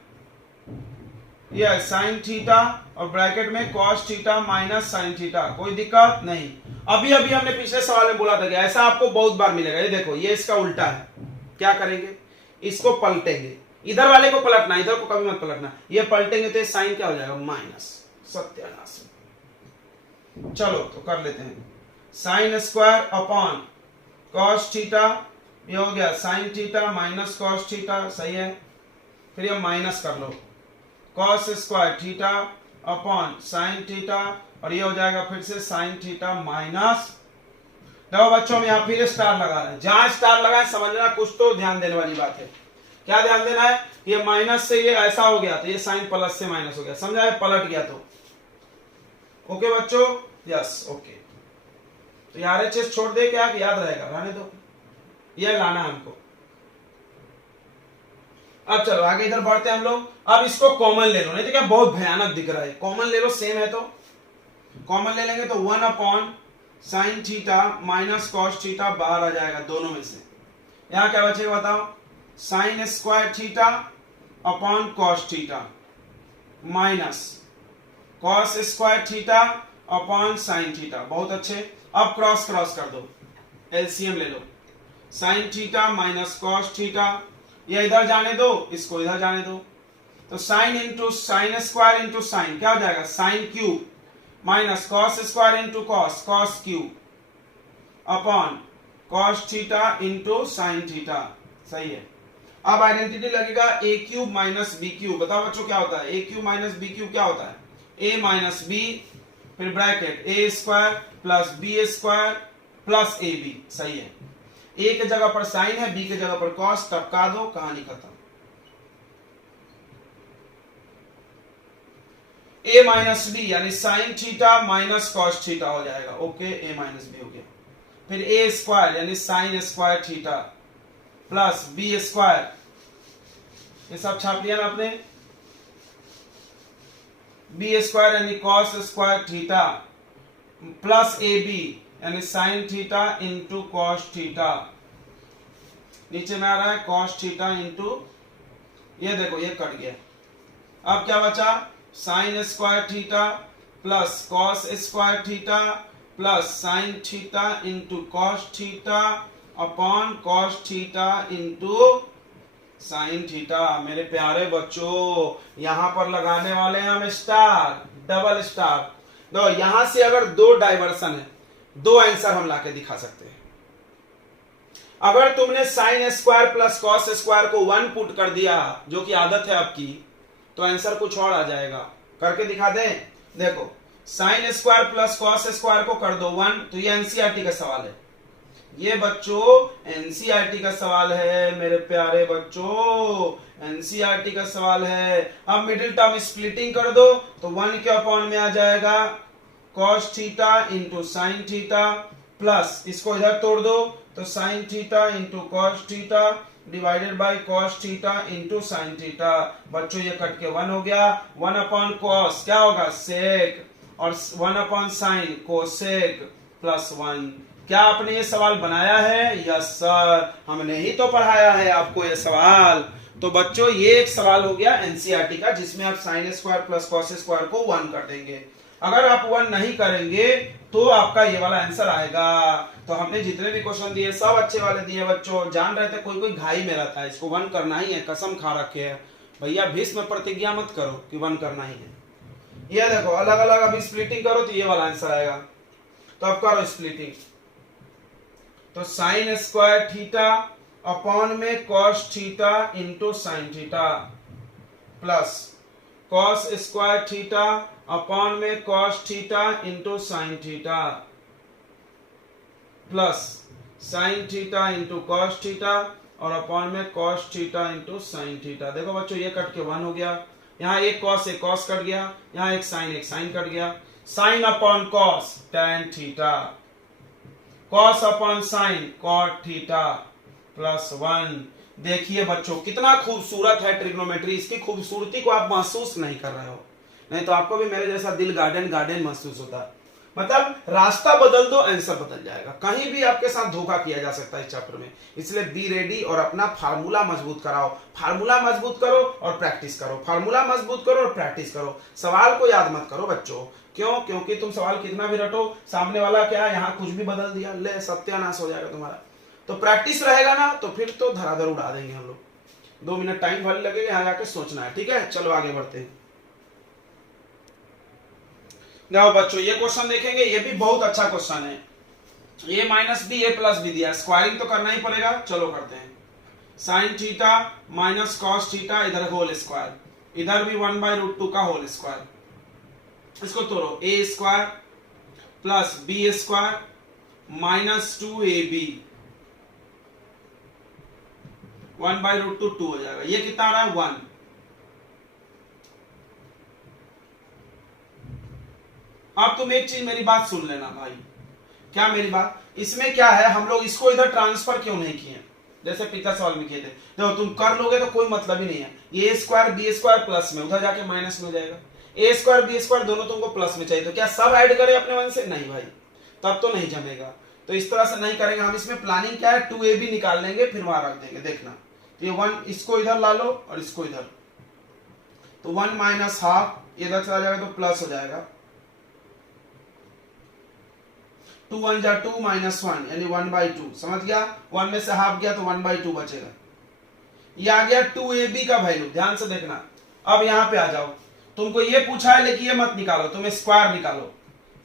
यह साइन थीटा और ब्रैकेट में cos theta minus sine theta. कोई दिक्कत नहीं। अभी अभी हमने पिछले सवाल में बोला था कि ऐसा आपको बहुत बार मिलेगा। ये देखो, ये इसका उल्टा है, क्या करेंगे, इसको पलटेंगे, इधर वाले को पलटना, इधर को कभी मत पलटना, ये पलटेंगे तो साइन क्या हो जाएगा, माइनस, सत्यानाश। चलो तो कर लेते हैं, sine square upon cos theta, ये हो गया sign theta minus cos theta, सही है। फिर ये माइनस कर लो cos square theta upon sine theta, और ये हो जाएगा फिर से साइन थीटा माइनस। देखो बच्चों, हम यहाँ फिर स्टार लगा रहे हैं, जहां स्टार लगाए समझना, कुछ तो ध्यान देने वाली बात है। क्या ध्यान देना है, ये माइनस से ये ऐसा हो गया तो ये साइन प्लस से माइनस हो गया, समझा है, पलट गया तो। ओके बच्चों, यस, ओके। तो यार ये चीज छोड़ दे, क्या याद रहेगा, रहने दो, ये लाना है हमको। अब चलो आगे इधर बढ़ते हैं हम लोग। अब इसको कॉमन ले लो, नहीं तो क्या बहुत भयानक दिख रहा है, कॉमन ले लो, सेम है तो कॉमन ले लेंगे तो 1 upon sine theta minus cos theta बाहर आ जाएगा दोनों में से। यहां क्या बचेगा बताओ, sine square theta upon cos theta minus cos square theta upon sine theta. बहुत अच्छे, अब क्रॉस क्रॉस कर दो, एलसीएम ले लो, sine theta minus cos theta, ये इधर जाने दो, इसको इधर जाने दो, तो sine into sine square into sine क्या हो जाएगा, sine cube minus cos square into cos, cos cube upon cos theta into sine theta, सही है। अब आइडेंटिटी लगेगा ए क्यूब माइनस बी क्यूब। बताओ बच्चों क्या होता है, a cube minus b cube क्या होता है, ए माइनस बी, फिर bracket a square plus b square plus a b, सही है। ए के जगह पर साइन है, बी के जगह पर कॉस, टपका दो, कहानी खत्म। ए माइनस बी यानी sine theta minus cos theta हो जाएगा। ओके, ए माइनस बी हो गया। फिर ए स्क्वायर यानी sine square theta plus b square, ये सब छाप लिया ना आपने। बी स्क्वायर यानी cos square theta plus a b यानी sine theta into cos theta. नीचे में आ रहा है कॉस थीटा इंटू, ये देखो ये कट गया। अब क्या बचा, sign square theta plus cos square theta plus sine theta into cos theta upon cos theta into sine theta. मेरे प्यारे बच्चों, यहां पर लगाने वाले हैं हम स्टार, डबल स्टार। दो यहां से अगर दो डाइवर्सन है, दो आंसर हम लाके दिखा सकते हैं। अगर तुमने sine square plus cos square को 1 पुट कर दिया, जो कि आदत है आपकी, तो आंसर कुछ और आ जाएगा। करके दिखा दें, देखो sine square plus cos square को कर दो 1, तो ये एनसीईआरटी का सवाल है। ये बच्चों एनसीईआरटी का सवाल है मेरे प्यारे बच्चों, एनसीईआरटी का सवाल है। अब मिडिल टर्म स्प्लिटिंग कर दो तो 1 के अपॉन में आ जाएगा cos theta into sine theta plus इसको इधर तोड़ दो तो sign theta into cos theta divided by cos theta into sine theta. बच्चों ये कट के 1 हो गया। 1 अपॉन कॉस क्या होगा, सेक, और 1 अपॉन साइन कोसेक प्लस 1। क्या आपने ये सवाल बनाया है? यस सर, हमने ही तो पढ़ाया है आपको ये सवाल। तो बच्चों ये एक सवाल हो गया एनसीईआरटी का, जिसमें आप sine square plus cos square को 1 कर देंगे। अगर आप 1 नहीं करेंगे तो आपका ये वाला आंसर आएगा। तो हमने जितने भी क्वेश्चन दिए सब अच्छे वाले दिए बच्चों। जान रहे थे कोई कोई घाई में रहता है, इसको 1 करना ही है, कसम खा रखे है भैया, भीष्म प्रतिज्ञा मत करो कि 1 करना ही है। ये देखो अलग अलग अभी स्प्लिटिंग करो तो ये वाला आंसर आएगा। तो अब करो स्प्लिटिंग, तो साइन स्क्वायर थीटा अपॉन में cos theta into sine theta plus cos square theta upon में cos theta into sine theta plus sine theta into cos theta और अपॉन में cos theta into sine theta. देखो बच्चों ये कट के 1 हो गया, यहाँ एक कॉस कट गया, यहाँ एक साइन कट गया। Sine upon cos tan theta, cos upon sine cot theta plus 1। देखिए बच्चों कितना खूबसूरत है ट्रिग्नोमेट्री, इसकी खूबसूरती को आप महसूस नहीं कर रहे हो, नहीं तो आपको भी मेरे जैसा दिल गार्डन महसूस होता है। मतलब रास्ता बदल दो आंसर बदल जाएगा, कहीं भी आपके साथ धोखा किया जा सकता है इस चैप्टर में। इसलिए बी रेडी और अपना फार्मूला मजबूत कराओ, फार्मूला मजबूत करो और प्रैक्टिस करो, फार्मूला मजबूत करो और प्रैक्टिस करो। सवाल को याद मत करो बच्चों, क्यों? क्योंकि तुम सवाल कितना भी रटो, सामने वाला क्या है यहाँ कुछ भी बदल दिया, ले सत्यानाश हो जाएगा तुम्हारा। तो प्रैक्टिस रहेगा ना तो फिर तो धराधर उड़ा देंगे हम लोग। 2 मिनट टाइम खाली लगेगा, यहाँ जाके सोचना है, ठीक है? चलो आगे बढ़ते हैं। देखो बच्चों ये क्वेश्चन देखेंगे, ये भी बहुत अच्छा क्वेश्चन है। A minus b a plus b दिया, स्क्वायरिंग तो करना ही पड़ेगा, चलो करते हैं। Sine theta minus cos theta, इधर होल स्क्वायर, इधर भी 1/√2 का होल स्क्वायर। इसको तोड़ो, a square plus b square minus 2ab 1/√2 2 हो जाएगा। ये कितना आ रहा है 1। अब तुम एक चीज मेरी बात सुन लेना भाई, क्या मेरी बात, इसमें क्या है, हम लोग इसको इधर ट्रांसफर क्यों नहीं किए जैसे पिछला सवाल में किए थे। देखो तुम कर लोगे तो कोई मतलब ही नहीं है। ए स्क्वायर बी स्क्वायर प्लस में, उधर जाके माइनस में हो जाएगा। ए स्क्वायर बी स्क्वायर दोनों तुमको प्लस में चाहिए, तो क्या सब ऐड करें अपने मन से? नहीं भाई, तब तो नहीं जमेगा। तो इस तरह से नहीं करेंगे हम। इसमें प्लानिंग क्या है, 2ab निकाल लेंगे फिर वहां रख देंगे, देखना। तो ये 1 इसको इधर ला लो और इसको इधर, तो 1 माइनस हाफ इधर चला जाएगा तो प्लस हो जाएगा। 2 1 जा 2 माइनस 1 यानी 1/2, समझ गया? 1 में से हाफ गया तो 1/2 बचेगा। ये आ गया 2ab का वैल्यू, ध्यान से देखना। अब यहां पे आ जाओ, तुमको ये पूछा है लेकिन ये मत निकालो, तुम स्क्वायर निकालो।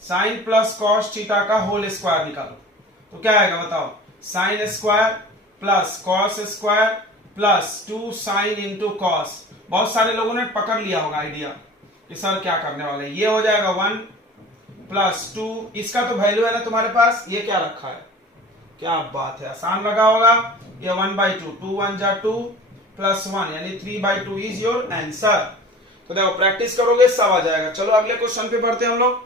साइन प्लस कॉस थीटा का होल स्क्वायर निकालो, तो क्या आएगा बताओ? Sine square plus cos square plus 2 sine into cos. बहुत सारे लोगों ने पकड़ लिया होगा आइडिया कि सर क्या करने वाले। ये हो जाएगा 1 प्लस 2, इसका तो वैल्यू है ना तुम्हारे पास, ये क्या रखा है क्या बात है, आसान लगा होगा। ये 1/2, 2 1 जा 2 प्लस 1 यानी 3/2 इज योर आंसर। तो देखो प्रैक्टिस करोगे सब आ जाएगा। चलो अगले क्वेश्चन पे बढ़ते हैं हम लोग।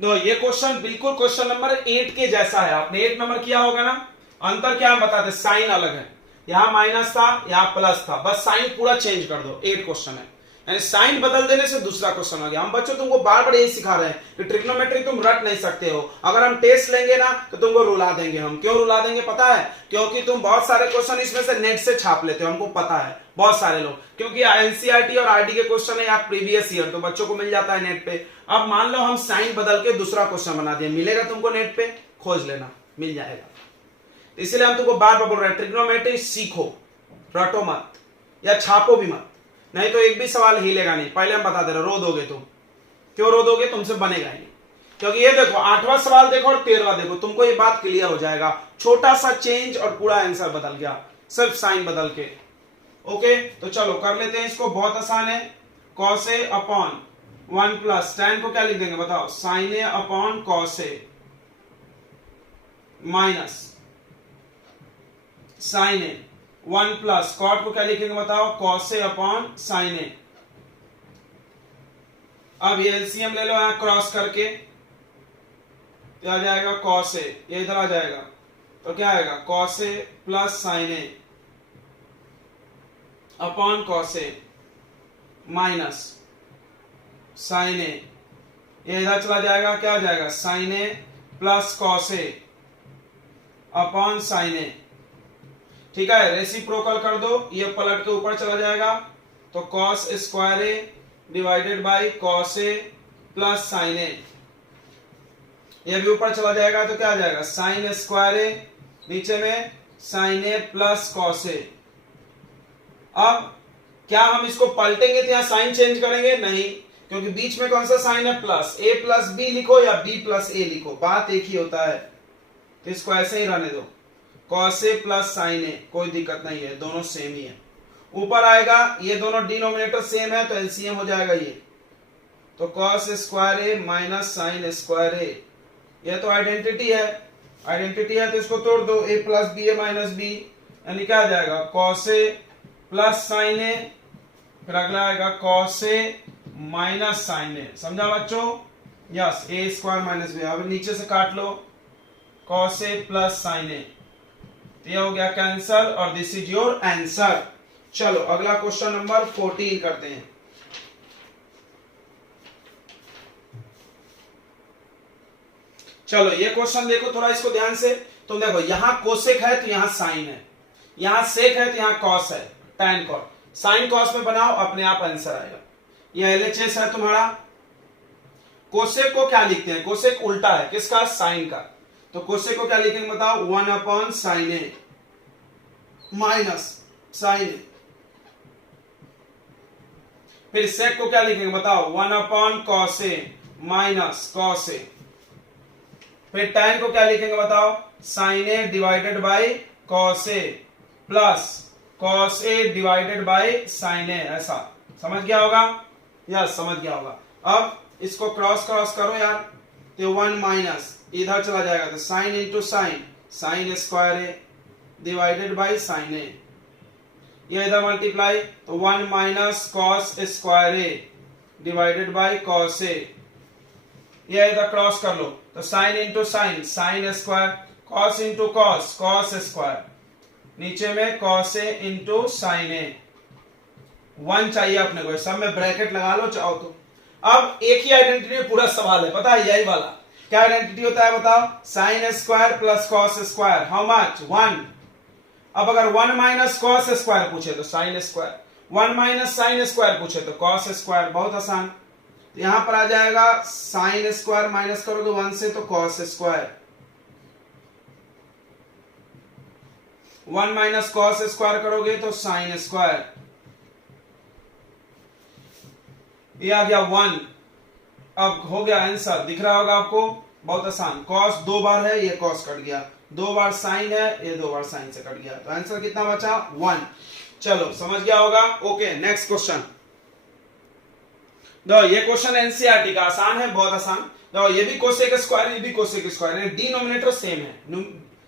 तो ये क्वेश्चन बिल्कुल क्वेश्चन नंबर 8 के जैसा है। आपने 8 नंबर किया होगा ना। अंतर क्या हम बताते, साइन अलग है, यहां माइनस था यहां प्लस था, बस साइन पूरा चेंज कर दो। 8 क्वेश्चन है, यानी साइन बदल देने से दूसरा क्वेश्चन आ गया। हम बच्चों तुमको बार बार यही सिखा रहे हैं कि ट्रिग्नोमेट्री तुम रट नहीं सकते हो। अगर हम टेस्ट लेंगे ना तो तुमको रुला देंगे हम। क्यों रुला देंगे पता है? क्योंकि तुम बहुत सारे क्वेश्चन इसमें से नेट से छाप लेते हो, हमको पता है बहुत सारे लोग, क्योंकि एनसीईआरटी और आरडी के क्वेश्चन है या प्रीवियस ईयर, तो बच्चों को मिल जाता है नेट पे। अब मान लो हम साइन बदल के दूसरा क्वेश्चन बना दिए, मिलेगा तुमको नेट पे, खोज लेना, मिल जाएगा। इसलिए हम तुमको बार बार बोल रहे हैं ट्रिग्नोमेट्री सीखो, रटो मत या छापो भी मत, नहीं तो एक भी सवाल हिलेगा नहीं। पहले हम बता दे रहे, रो दोगे तुम। क्यों रो दोगे? तुमसे बनेगा ही नहीं। क्योंकि ये देखो 8वां सवाल देखो और 13वां देखो, तुमको ये बात क्लियर हो जाएगा। छोटा सा चेंज और पूरा आंसर बदल गया, सिर्फ साइन बदल के। ओके, तो चलो कर लेते हैं इसको, बहुत आसान है। cos a upon 1 plus tan को क्या लिख देंगे बताओ, sin a upon cos a minus sin a 1 plus cot को क्या लिखेंगे बताओ, cos a upon sin a। अब ये एलसीएम ले लो यहां क्रॉस करके, क्या आ जाएगा cos a, ये इधर आ जाएगा तो क्या आएगा cos a plus sin a upon cos a minus sin a, ये इधर चला जाएगा, क्या आ जाएगा sin a प्लस cos a upon sin a। ठीक है, रेसिप्रोकल कर दो, ये पलट के ऊपर चला जाएगा तो cos square a divided by cos a plus sin a, ये भी ऊपर चला जाएगा तो क्या आ जाएगा sin स्क्वायर a, नीचे में sin a प्लस cos a। अब क्या हम इसको पलटेंगे तो यहां साइन चेंज करेंगे? नहीं, क्योंकि बीच में कौन सा साइन है, प्लस। a प्लस बी लिखो या b प्लस a लिखो, बात एक ही होता है, तो इसको ऐसे ही रहने दो, cos a plus sin a, कोई दिक्कत नहीं है, दोनों सेम ही है। ऊपर आएगा, ये दोनों डिनोमिनेटर सेम है तो एलसीएम हो जाएगा ये, तो cos square a minus sin square a, ये तो आइडेंटिटी है, आइडेंटिटी है तो इसको तोड़ दो, a plus b a minus b, यानी क्या आ जाएगा cos a plus sin a, फिर अगला आएगा cos a minus sin a। समझा बच्चों? Yes, a square minus b. अब नीचे से काट लो cos a plus sin a, तो ये हो गया कैंसल और दिस इज योर आंसर। चलो अगला क्वेश्चन नंबर 14 करते हैं। चलो ये क्वेश्चन देखो थोड़ा इसको ध्यान से। तुम देखो यहां कोसेक है तो यहां साइन है, यहां सेक है तो यहां कॉस है, tan कॉस। साइन कॉस में बनाओ, अपने आप आंसर आएगा। ये एलएचएस है तुम्हारा। कोसेक को क्या लिखते हैं? कोसेक उल्टा है किसका? साइन का। तो कोसेक को क्या लिखेंगे बताओ, 1 upon sine a minus sine a. फिर सेक को क्या लिखेंगे बताओ, 1 upon cos a minus cos a. फिर tan को क्या लिखेंगे बताओ, sine a divided by cos a plus cos a divided by sine a. ऐसा समझ गया होगा? यस समझ गया होगा। अब इसको क्रॉस करो यार, तो 1 माइनस इधर चला जाएगा तो sine into sine, sine square a divided by sine a, ये इधर मल्टीप्लाई तो 1 minus cos square a divided by cos a, ये इधर क्रॉस कर लो तो sine into sine, sine square, cos into cos, cos square, नीचे में cos a into sine a. 1 चाहिए अपने को, सब में ब्रैकेट लगा लो चाहो तो। अब एक ही आइडेंटिटी में पूरा सवाल है, पता है यही वाला। क्या आइडेंटिटी होता है बताओ, sine square plus cos square, how much 1। अब अगर 1 माइनस कॉस स्क्वायर पूछे तो sine square, 1 minus sine square पूछे तो कॉस स्क्वायर, बहुत आसान। तो यहां पर आ जाएगा साइन स्क्वायर माइनस करोगे 1 से तो cos square, 1 minus cos square करोगे तो साइन स्क्वायर, ये आ गया 1। अब हो गया आंसर, दिख रहा होगा आपको, बहुत आसान। कॉस 2 बार है, ये कॉस कट गया, 2 बार साइन है, ये 2 बार साइन से कट गया, तो आंसर कितना बचा 1। चलो समझ गया होगा। Okay next question. ये क्वेश्चन एनसीईआरटी का आसान है, बहुत आसान। तो ये भी कोसेक स्क्वायर, ये भी कोसेक स्क्वायर है, डिनोमिनेटर सेम है,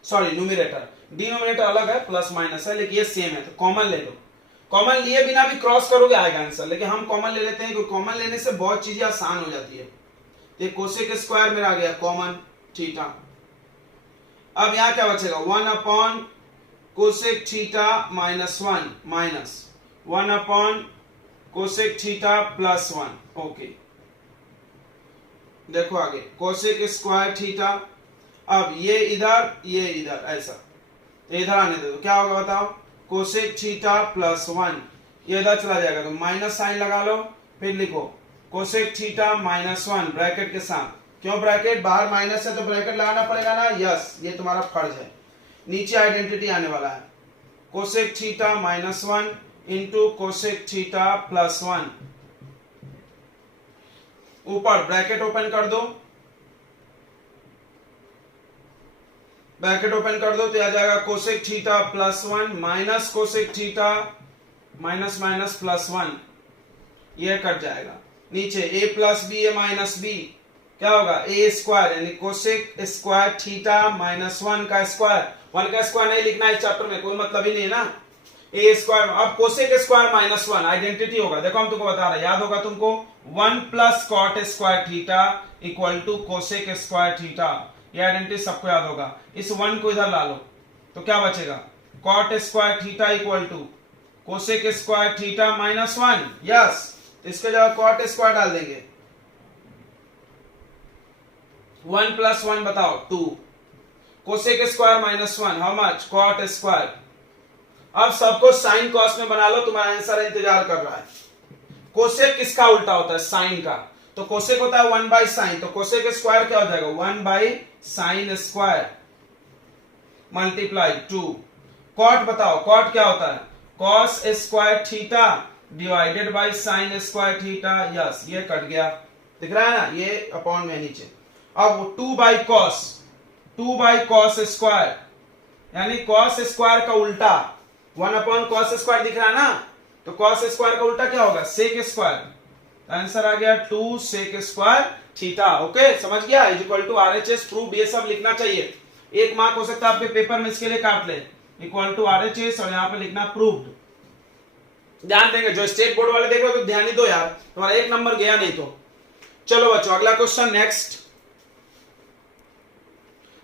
सॉरी न्यूमरेटर, डिनोमिनेटर अलग है, प्लस माइनस है, लेकिन ये सेम है, तो कॉमन ले लो। कॉमन लिए बिना भी क्रॉस करोगे आएगा आंसर, लेकिन हम कॉमन ले लेते हैं क्योंकि कॉमन लेने से बहुत चीजें आसान हो जाती है। तो कोसेक स्क्वायर मेरा आ गया कॉमन थीटा। अब यहां क्या बचेगा, 1 upon cosec theta minus 1 minus 1 upon cosec theta plus 1। Okay, देखो आगे कोसेक स्क्वायर थीटा। अब ये इधर ऐसा, इधर आने दो तो क्या होगा बताओ, कोसेक थीटा प्लस 1, ये इधर चला जाएगा तो माइनस साइन लगा लो, फिर लिखो कोसेक थीटा माइनस 1 ब्रैकेट के साथ। क्यों ब्रैकेट, बाहर माइनस है तो ब्रैकेट लगाना पड़ेगा ना, यस ये तुम्हारा फर्ज है। नीचे आइडेंटिटी आने वाला है, cosec theta minus 1 into cosec theta plus 1, ऊपर ब्रैकेट ओपन कर दो, ब्रैकेट ओपन कर दो तो आ जाएगा cosec theta plus 1 minus cosec theta minus minus plus 1, ये कट जाएगा। नीचे a plus b a minus b क्या होगा, ए स्क्वायर यानी कोसेक स्क्वायर थीटा माइनस 1 का स्क्वायर। 1 का स्क्वायर नहीं लिखना है इस चैप्टर में, कोई मतलब ही नहीं है ना, ए स्क्वायर। अब कोसेक स्क्वायर माइनस 1 आइडेंटिटी होगा, देखो हम तुमको बता रहे, याद होगा तुमको, 1 plus cot square theta equal to cosec square theta, ये आइडेंटिटी सबको याद होगा। इस 1 को इधर ला लो तो क्या बचेगा, cot square theta equal to cosec square theta minus 1, yes, इसके जगह कॉट स्क्वायर डाल देंगे, 1 प्लस 1 बताओ 2, cosec square minus 1 how much, cot square. अब सबको साइन कॉस में बना लो, तुम्हारा आंसर इंतजार कर रहा है। कोसेक किसका उल्टा होता है, साइन का, तो कोसेक होता है 1 बाई साइन, तो कोसेक स्क्वायर क्या हो जाएगा, 1 by sine square multiply 2। Cot बताओ, कॉट क्या होता है, cos square theta divided by sine square theta, yes ये कट गया, दिख रहा है ना, ये अपॉन में नीचे। अब 2 by cos, 2 by cos square यानी कॉस स्क्वायर का उल्टा, 1 अपॉन कॉस स्क्वायर दिख रहा है ना, तो कॉस स्क्वायर का उल्टा क्या होगा, सेक स्क्वायर, आंसर आ गया 2 सेक स्क्वायर थीटा। ओके, समझ गया, is equal to RHS proof, ये सब लिखना चाहिए, 1 मार्क हो सकता है आपके पेपर में, इसके लिए काट ले, इक्वल टू आरएचएस और यहाँ पे लिखना प्रूव्ड। ध्यान देंगे, जो स्टेट बोर्ड वाले देख रहे हो तो ध्यान ही दो यार, तुम्हारा 1 नंबर गया नहीं तो। चलो बच्चों अगला क्वेश्चन नेक्स्ट।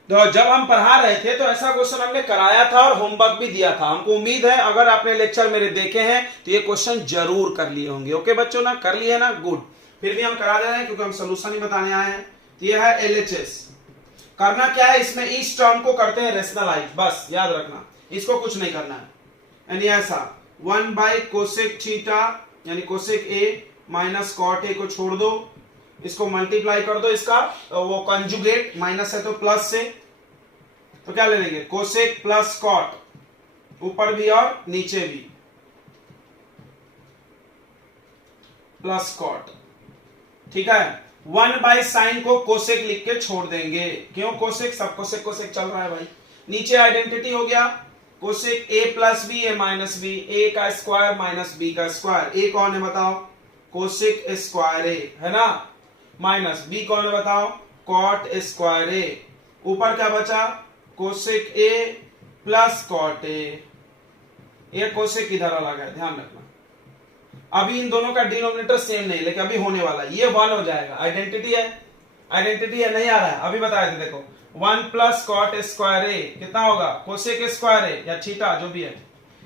तो जब हम पढ़ा रहे थे तो ऐसा क्वेश्चन हमने कराया था और होमवर्क भी दिया था, हमको उम्मीद है अगर आपने लेक्चर मेरे देखे हैं तो ये क्वेश्चन जरूर कर लिए होंगे। ओके बच्चों ना, कर लिए ना, गुड। फिर भी हम करा दे रहे हैं क्योंकि हम सोल्यूशन ही बताने आए हैं। तो ये है एलएचएस। करना क्या है, इसमें इस टर्म को करते हैं रेशनलाइज, बस याद रखना, इसको कुछ नहीं करना है। यानी ऐसा 1 बाई कोसेक थीटा यानी cosec a minus cot a को छोड़ दो, इसको मल्टीप्लाई कर दो, इसका वो कंजुगेट, माइनस है तो प्लस से, तो क्या ले लेंगे, कोसेक प्लस कॉट, ऊपर भी और नीचे भी प्लस कॉट, ठीक है। 1 बाई साइन को कोसेक लिख के छोड़ देंगे, क्यों कोसेक, सब कोसेक कोसेक चल रहा है भाई। नीचे आइडेंटिटी हो गया, cosec a plus b a minus b, a का स्क्वायर माइनस बी का स्क्वायर, ए कौन है बताओ, कोसेक स्क्वायर ए है ना, माइनस बी कौन है बताओ, कॉट स्क्वायर ए, ऊपर क्या बचा, cosec a plus cot a, ये कोसेक इधर अलग है, ध्यान रखना। अभी इन दोनों का डिनोमिनेटर सेम नहीं, लेकिन अभी होने वाला है, ये 1 हो जाएगा, आइडेंटिटी है, आइडेंटिटी है, नहीं आ रहा है, अभी बताए थे देखो, 1 प्लस कॉट स्क्वायर ए कितना होगा, कोसेक स्क्वायर ए या थीटा जो भी है,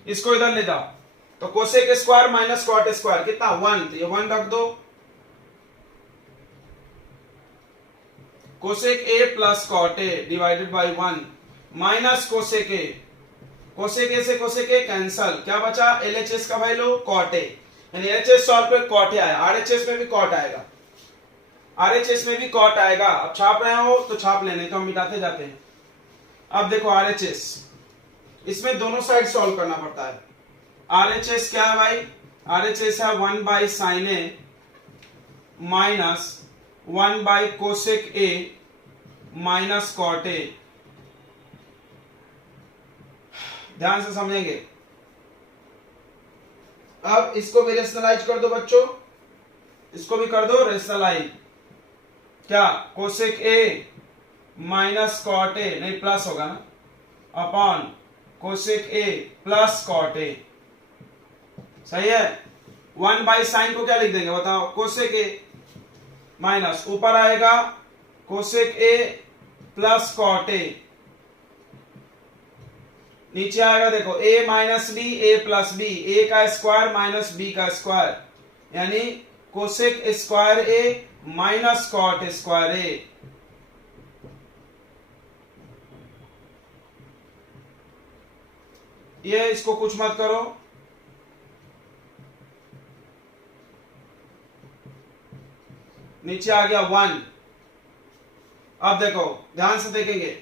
इसको इधर ले जाओ, तो cosec square minus cot square कितना 1, तो ये 1 रख दो, cosec a plus cot a divided by 1 minus cosec a, cosec a से कोसेक ए कैंसल, क्या बचा, एलएचएस का वैल्यू कॉट ए, यानी एलएचएस सॉल्व पे कॉट ए आया, आरएचएस में भी कॉट आएगा, आरएचएस में भी कॉट आएगा। अब छाप रहे हो तो छाप लेने, तो हम मिटाते जाते हैं। अब देखो आरएचएस, इसमें दोनों साइड सॉल्व करना पड़ता है। आरएचएस क्या है भाई, आरएचएस है 1 by sine a minus 1 by cosec a minus cot a, ध्यान से समझेंगे। अब इसको भी रेशनलाइज कर दो बच्चों, इसको भी कर दो रेशनलाइज, क्या cosec a minus cot a, नहीं प्लस होगा ना, upon cosec a plus cot a, सही है। 1 बाई साइन को क्या लिख देंगे बताओ, कोसेक ए माइनस ऊपर आएगा cosec a plus cot a, नीचे आएगा देखो a minus b a plus b, a का स्क्वायर माइनस बी का स्क्वायर, यानी cosec square a minus cot square a. ये इसको कुछ मत करो, नीचे आ गया 1। अब देखो ध्यान से देखेंगे,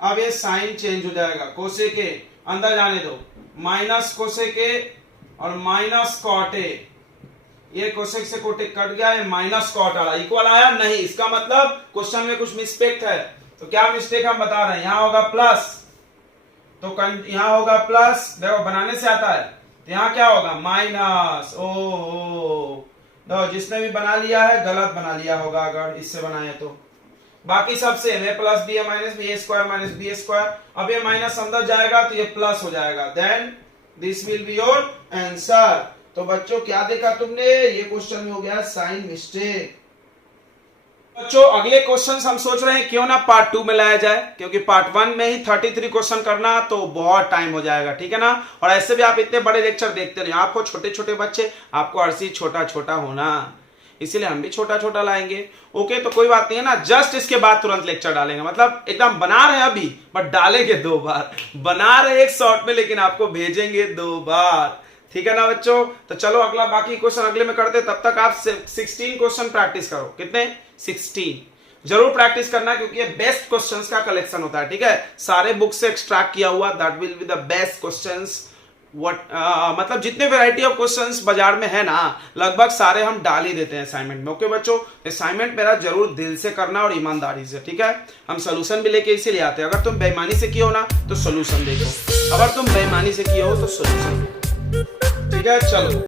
अब ये साइन चेंज हो जाएगा, कोसेक ए अंदर जाने दो, माइनस कोसेक ए और माइनस कॉट ए, ये कोसेक से कोटेक कट गया, ये माइनस कॉट आ रहा, इक्वल आया नहीं, इसका मतलब क्वेश्चन में कुछ मिस्टेक है। तो क्या मिस्टेक हम बता रहे हैं, यहां होगा प्लस, तो यहां होगा प्लस, देखो बनाने से आता है, तो यहां क्या होगा माइनस। ओ देखो जिसने भी बना लिया है गलत बना लिया होगा, अगर इससे बनाए तो बाकी सब सेम है, प्लस बी है minus b square minus b square. अब ये माइनस अंदर जाएगा तो ये प्लस हो जाएगा, then this will be your answer. तो बच्चों क्या देखा तुमने, ये क्वेश्चन में हो गया साइन मिस्टेक। बच्चों अगले क्वेश्चन हम सोच रहे हैं क्यों ना पार्ट 2 में लाया जाए, क्योंकि पार्ट 1 में ही 33 क्वेश्चन करना तो बहुत टाइम हो जाएगा, ठीक है ना। और ऐसे भी आप इतने बड़े लेक्चर देखते नहीं, आपको छोटे छोटे बच्चे, आपको अर्सी छोटा छोटा होना, इसीलिए हम भी छोटा छोटा लाएंगे। ओके तो कोई बात नहीं है ना, जस्ट इसके बाद तुरंत लेक्चर डालेंगे, मतलब एकदम बना रहे हैं अभी बट डालेंगे 2 बार, बना रहे एक शॉर्ट में लेकिन आपको भेजेंगे 2 बार, ठीक है ना बच्चों। तो चलो अगला बाकी क्वेश्चन अगले में करते, तब तक आप 16 क्वेश्चन प्रैक्टिस करो। कितने 16 जरूर प्रैक्टिस करना, क्योंकि ये बेस्ट क्वेश्चंस का कलेक्शन होता है, ठीक है, सारे बुक से एक्सट्रैक्ट किया हुआ, that will be the best questions. मतलब जितने वैरायटी ऑफ क्वेश्चंस बाजार में है ना, लगभग सारे हम डाल ही देते हैं असाइनमेंट में। ओके बच्चों, असाइनमेंट मेरा जरूर दिल से करना और ईमानदारी से, ठीक है। हम सोल्यूशन भी लेके इसीलिए आते हैं, अगर तुम बेईमानी से किए हो ना तो सोल्यूशन देखो, अगर तुम बेईमानी से किए हो तो सोल्यूशन, ठीक है। चलो